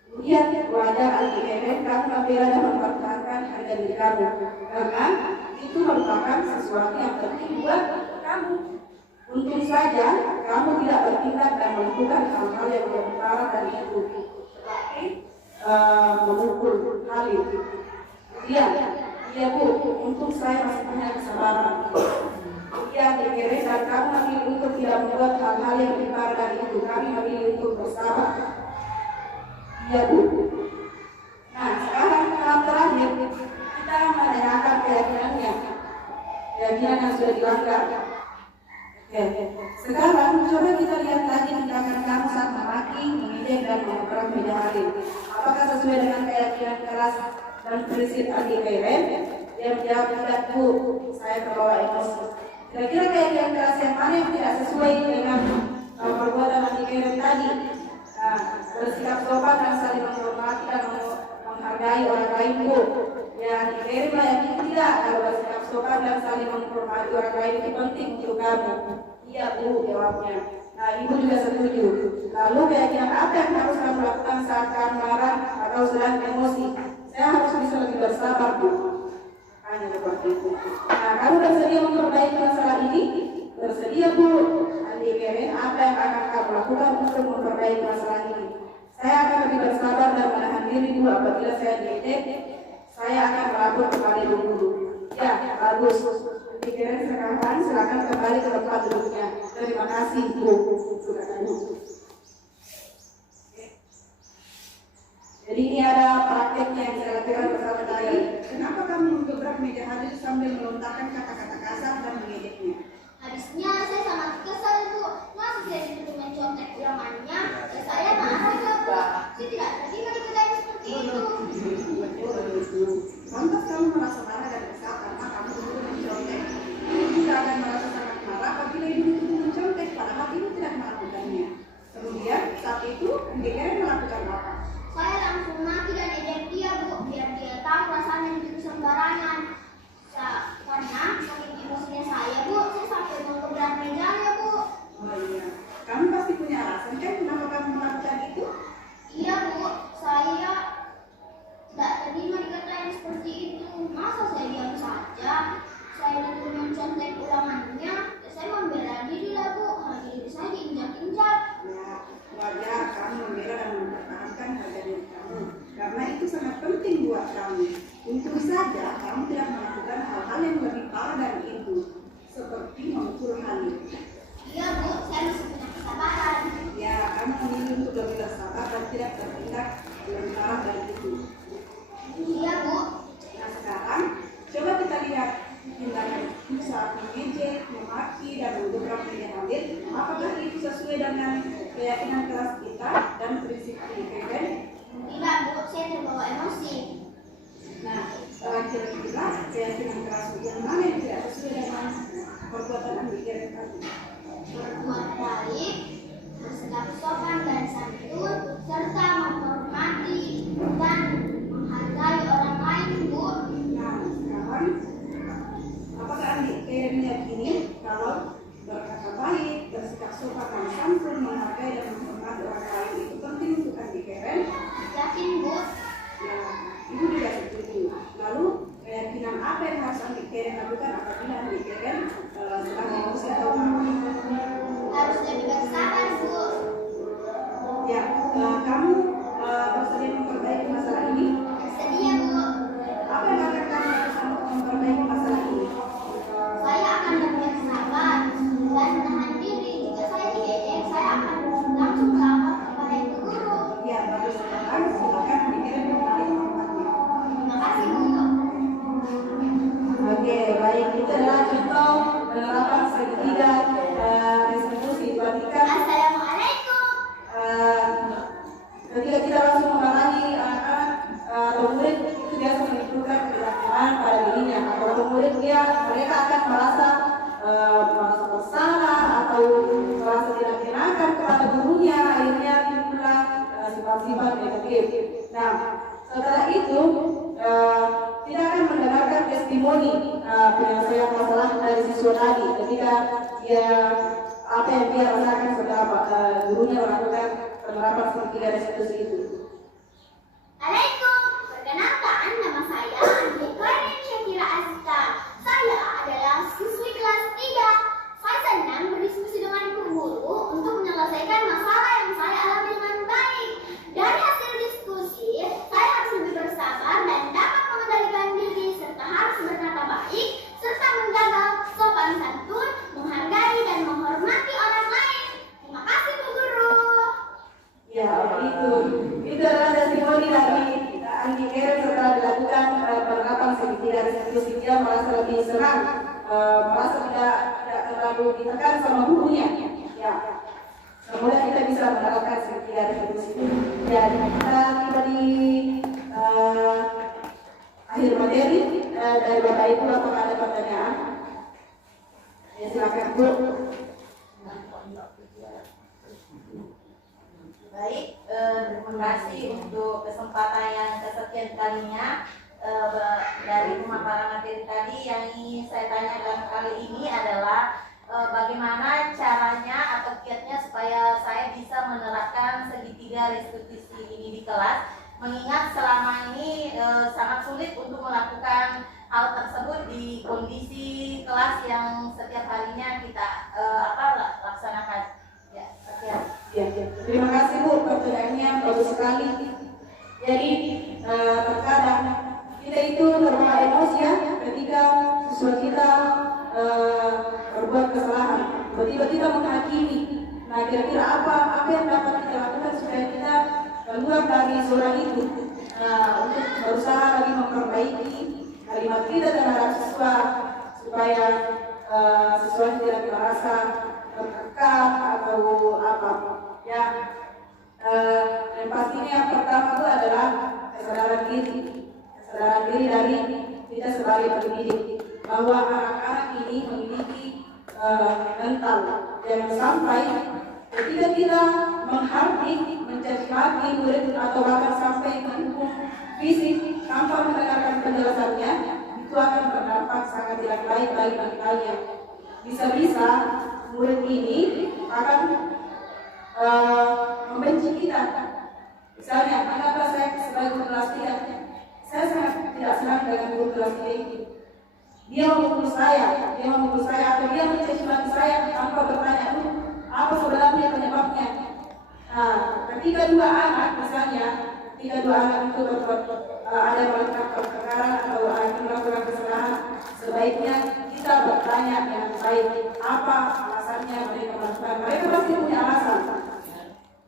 Kemudian wajar Andi Kairen kamu membela dan mempertahankan harga diri kamu, karena itu merupakan sesuatu yang penting buat kamu. Untung saja kamu tidak bertindak dan melakukan hal-hal yang lebih parah dari itu, seperti memukul Halil. Kemudian, iya Bu, untung saya masih punya kesabaran. Kemudian Andi Kairen dan kamu memilih untuk tidak membuat hal-hal yang lebih parah dari itu. Kami memilih untuk bersabar. Iya Bu. Nah, sekarang tahap terakhir kita menanyakan keyakinannya, keyakinan yang sudah dilanggar. Sekarang coba kita lihat lagi tindakan kamu saat memaki, mengejek dan mengebrak meja Halil. Apakah sesuai dengan keyakinan keras dan prinsip Andi Kairen? Dia menjawab tidak Bu, saya terbawa emosi. Kira-kira keyakinan keras yang mana yang tidak sesuai dengan perbuatan Andi Kairen tadi? Bersikap sopan dan saling menghormati dan menghargai orang lain Bu. Ya, Andi Kairen yakin tidak kalau bersikap sopan dan saling menghormati orang lain itu penting untuk kamu. Iya Bu, jawabnya. Nah, Ibu juga setuju. Lalu keyakinan apa yang harus kamu lakukan saat kamu marah atau sedang emosi? Saya harus bisa lebih bersabar Bu. Hanya seperti itu. Nah, kamu bersedia memperbaiki masalah ini? Bersedia Bu. Andi Kairen, apa yang akan kamu lakukan untuk memperbaiki masalah ini? Saya akan lebih bersabar dan menahan diri dulu apabila saya diejek. Saya akan melapor kepada Ibu dulu. Ya, bagus. Andi Kairen sekarang silakan kembali ke tempat duduknya. Terima kasih Bu. Jadi ini ada prakteknya yang saya lakukan bersama tadi. Kenapa kamu menggebrak meja Halil sambil melontarkan kata-kata kasar dan mengejeknya? Habisnya saya sangat kesal Bu, masa saya dituduh mencontek ulangannya, dan saya marah juga Bu. Saya tidak terima diketahui seperti itu. Lantas kamu merasa marah dan kesal karena kamu dituduh mencontek. Ibu juga akan merasa sangat marah apabila ibu dituduh mencontek, padahal ibu tidak melakukannya. Kemudian saat bertindak lebih parah dari itu. Iya, Bu. Nah sekarang coba kita lihat tindakan ibu saat mengejek, memaki, dan mendobrak meja hadir. Apakah itu sesuai dengan keyakinan kelas kita dan prinsip PKN? Tidak, Bu. Saya terbawa emosi. Nah, kira-kira keyakinan kelas yang mana yang tidak sesuai dengan perbuatan PKN tadi? Berbuat baik, bersikap sopan dan santun, serta menghormati dan menghargai orang lain, Bu. Nah, sekarang apakah adik Karen meyakini kalau berkata baik, bersikap sopan dan santun, menghargai dan menghormati orang lain itu penting untuk adik Karen? Yakin, Bu? Ya, ibu juga setuju. Lalu keyakinan apa yang harus adik Karen lakukan apabila adik Karen sedang emosi atau marah? Harus lebih bersabar, Bu. Ya, kamu bersedia memperbaiki masalah ini? Bersedia, Bu. Apa yang akan kamu lakukan untuk memperbaiki masalah ini? Saya akan lebih bersabar dan menahan diri. Jika saya diejek, saya akan langsung melapor kepada ibu guru. Ya, bagus sekali. Silakan adik Karen kembali ke tempatnya. Terima kasih, Bu. Oke, baik. Itu adalah contoh penerapan segitiga restitusi. Ketika Assalamualaikum. ketika kita langsung memarahi anak-anak atau murid, itu biasa menimbulkan ketidaknyamanan pada dirinya atau murid mereka akan merasa bersalah atau merasa tidak menyenangkan kepada gurunya, akhirnya timbullah sifat-sifat negatif. Nah, setelah itu kita akan mendengarkan testimoni penyelesaian masalah dari siswa tadi ketika dia apa yang dia rasakan setelah gurunya melakukan penerapan segitiga restitusi itu. Assalamualaikum. Perkenalkan, nama saya Andi Karen Syakira Azka. Saya adalah siswi kelas 3. Saya senang berdiskusi dengan ibu guru untuk menyelesaikan masalah yang saya alami dengan baik. Dari hasil diskusi, saya harus lebih bersabar dan dapat mengendalikan diri serta harus berkata baik serta menjaga sopan santun, menghargai dan menghormati orang lain. Terima kasih, Bu Guru. Ya, itu adalah testimoni dari Andi Karen setelah dilakukan penerapan segitiga restitusi. Dia merasa lebih senang, merasa tidak terlalu ditekan sama gurunya. Ya, semoga kita bisa menerapkan segitiga restitusi. Ya, kita tiba di akhir materi dari Bapak Ibu. Apakah ada pertanyaan? Ya, silakan Bu. Baik, terima kasih untuk kesempatan yang kesekian kalinya dari pemaparan materi tadi. Yang ingin saya tanyakan kali ini adalah bagaimana caranya atau kiatnya supaya saya bisa menerapkan segitiga restitusi ini di kelas, mengingat selama ini sangat sulit untuk melakukan hal tersebut di kondisi kelas yang setiap harinya kita laksanakan. Ya, sekian. Ya, terima kasih Bu, pertanyaannya bagus sekali. Jadi terkadang kita itu terbawa emosi ya ketika siswa kita berbuat kesalahan, tiba-tiba kita menghakimi. Nah, kira-kira apa yang dapat kita lakukan supaya kita keluar dari zona itu, untuk berusaha lagi memperbaiki kalimat kita terhadap siswa supaya siswa tidak merasa tertekan atau apa ya. Yang pastinya yang pertama itu adalah kesadaran diri dari kita sebagai pendidik bahwa anak-anak ini memiliki mental. Jangan sampai ketika kita menghardik, mencaci maki murid atau bahkan sampai menghukum fisik tanpa mendengarkan penjelasannya, itu akan berdampak sangat tidak baik bagi mereka. Bisa-bisa murid ini akan membenci kita. Misalnya, kenapa saya sebagai guru kelas 3, saya sangat tidak senang dengan guru kelas 3 ini. Dia memukul saya atau dia mencaci maki saya tanpa bertanya dulu apa sebenarnya penyebabnya. Nah, ketika dua anak itu ada melakukan pertengkaran atau ada melakukan kesalahan, sebaiknya kita bertanya dengan baik apa alasannya mereka melakukan. Mereka pasti punya alasan.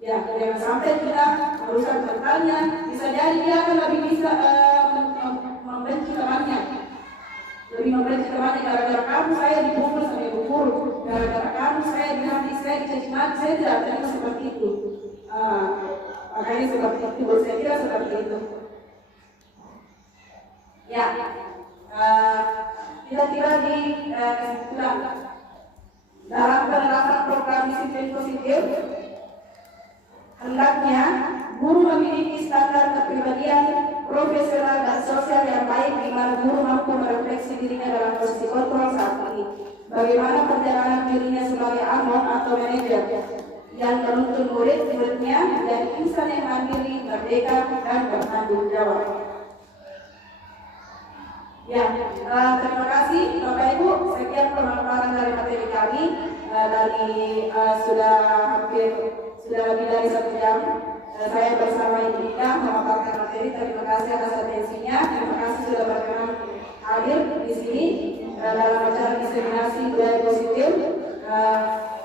Ya, jangan sampai kita berusaha urusan mentalnya, bisa jadi dia akan lebih bisa membenci temannya, lebih membenci temannya. Gara-gara kamu saya dipukul sama ibu guru, gara-gara kamu saya dihati, saya dicaci maki, saya tidak terima seperti itu. Makanya seperti itu, saya kira seperti itu. Ya, kita tiba di kesimpulan dalam penerapan program disiplin positif. Hendaknya guru memiliki standar kepribadian profesional dan sosial yang baik, di mana guru mampu merefleksi dirinya dalam posisi kontrol saat ini. Bagaimana perjalanan dirinya sebagai amon atau manajer yang menuntun murid-muridnya menjadi insan yang mandiri, merdeka, dan bertanggung jawab. Ya, terima kasih Bapak Ibu. Sekian pemaparan dari materi kami. Sudah lebih dari 1 jam. Saya bersama Ibu Ida memaparkan materi. Terima kasih atas atensinya. Terima kasih sudah berkenan hadir di sini dalam acara diseminasi budaya positif.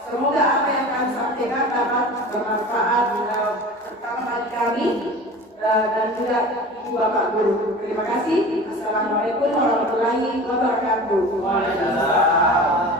Semoga apa yang kami sampaikan dapat bermanfaat terutama bagi kami dan juga Ibu Bapak Guru. Terima kasih. Assalamualaikum warahmatullahi wabarakatuh. Waalaikumsalam.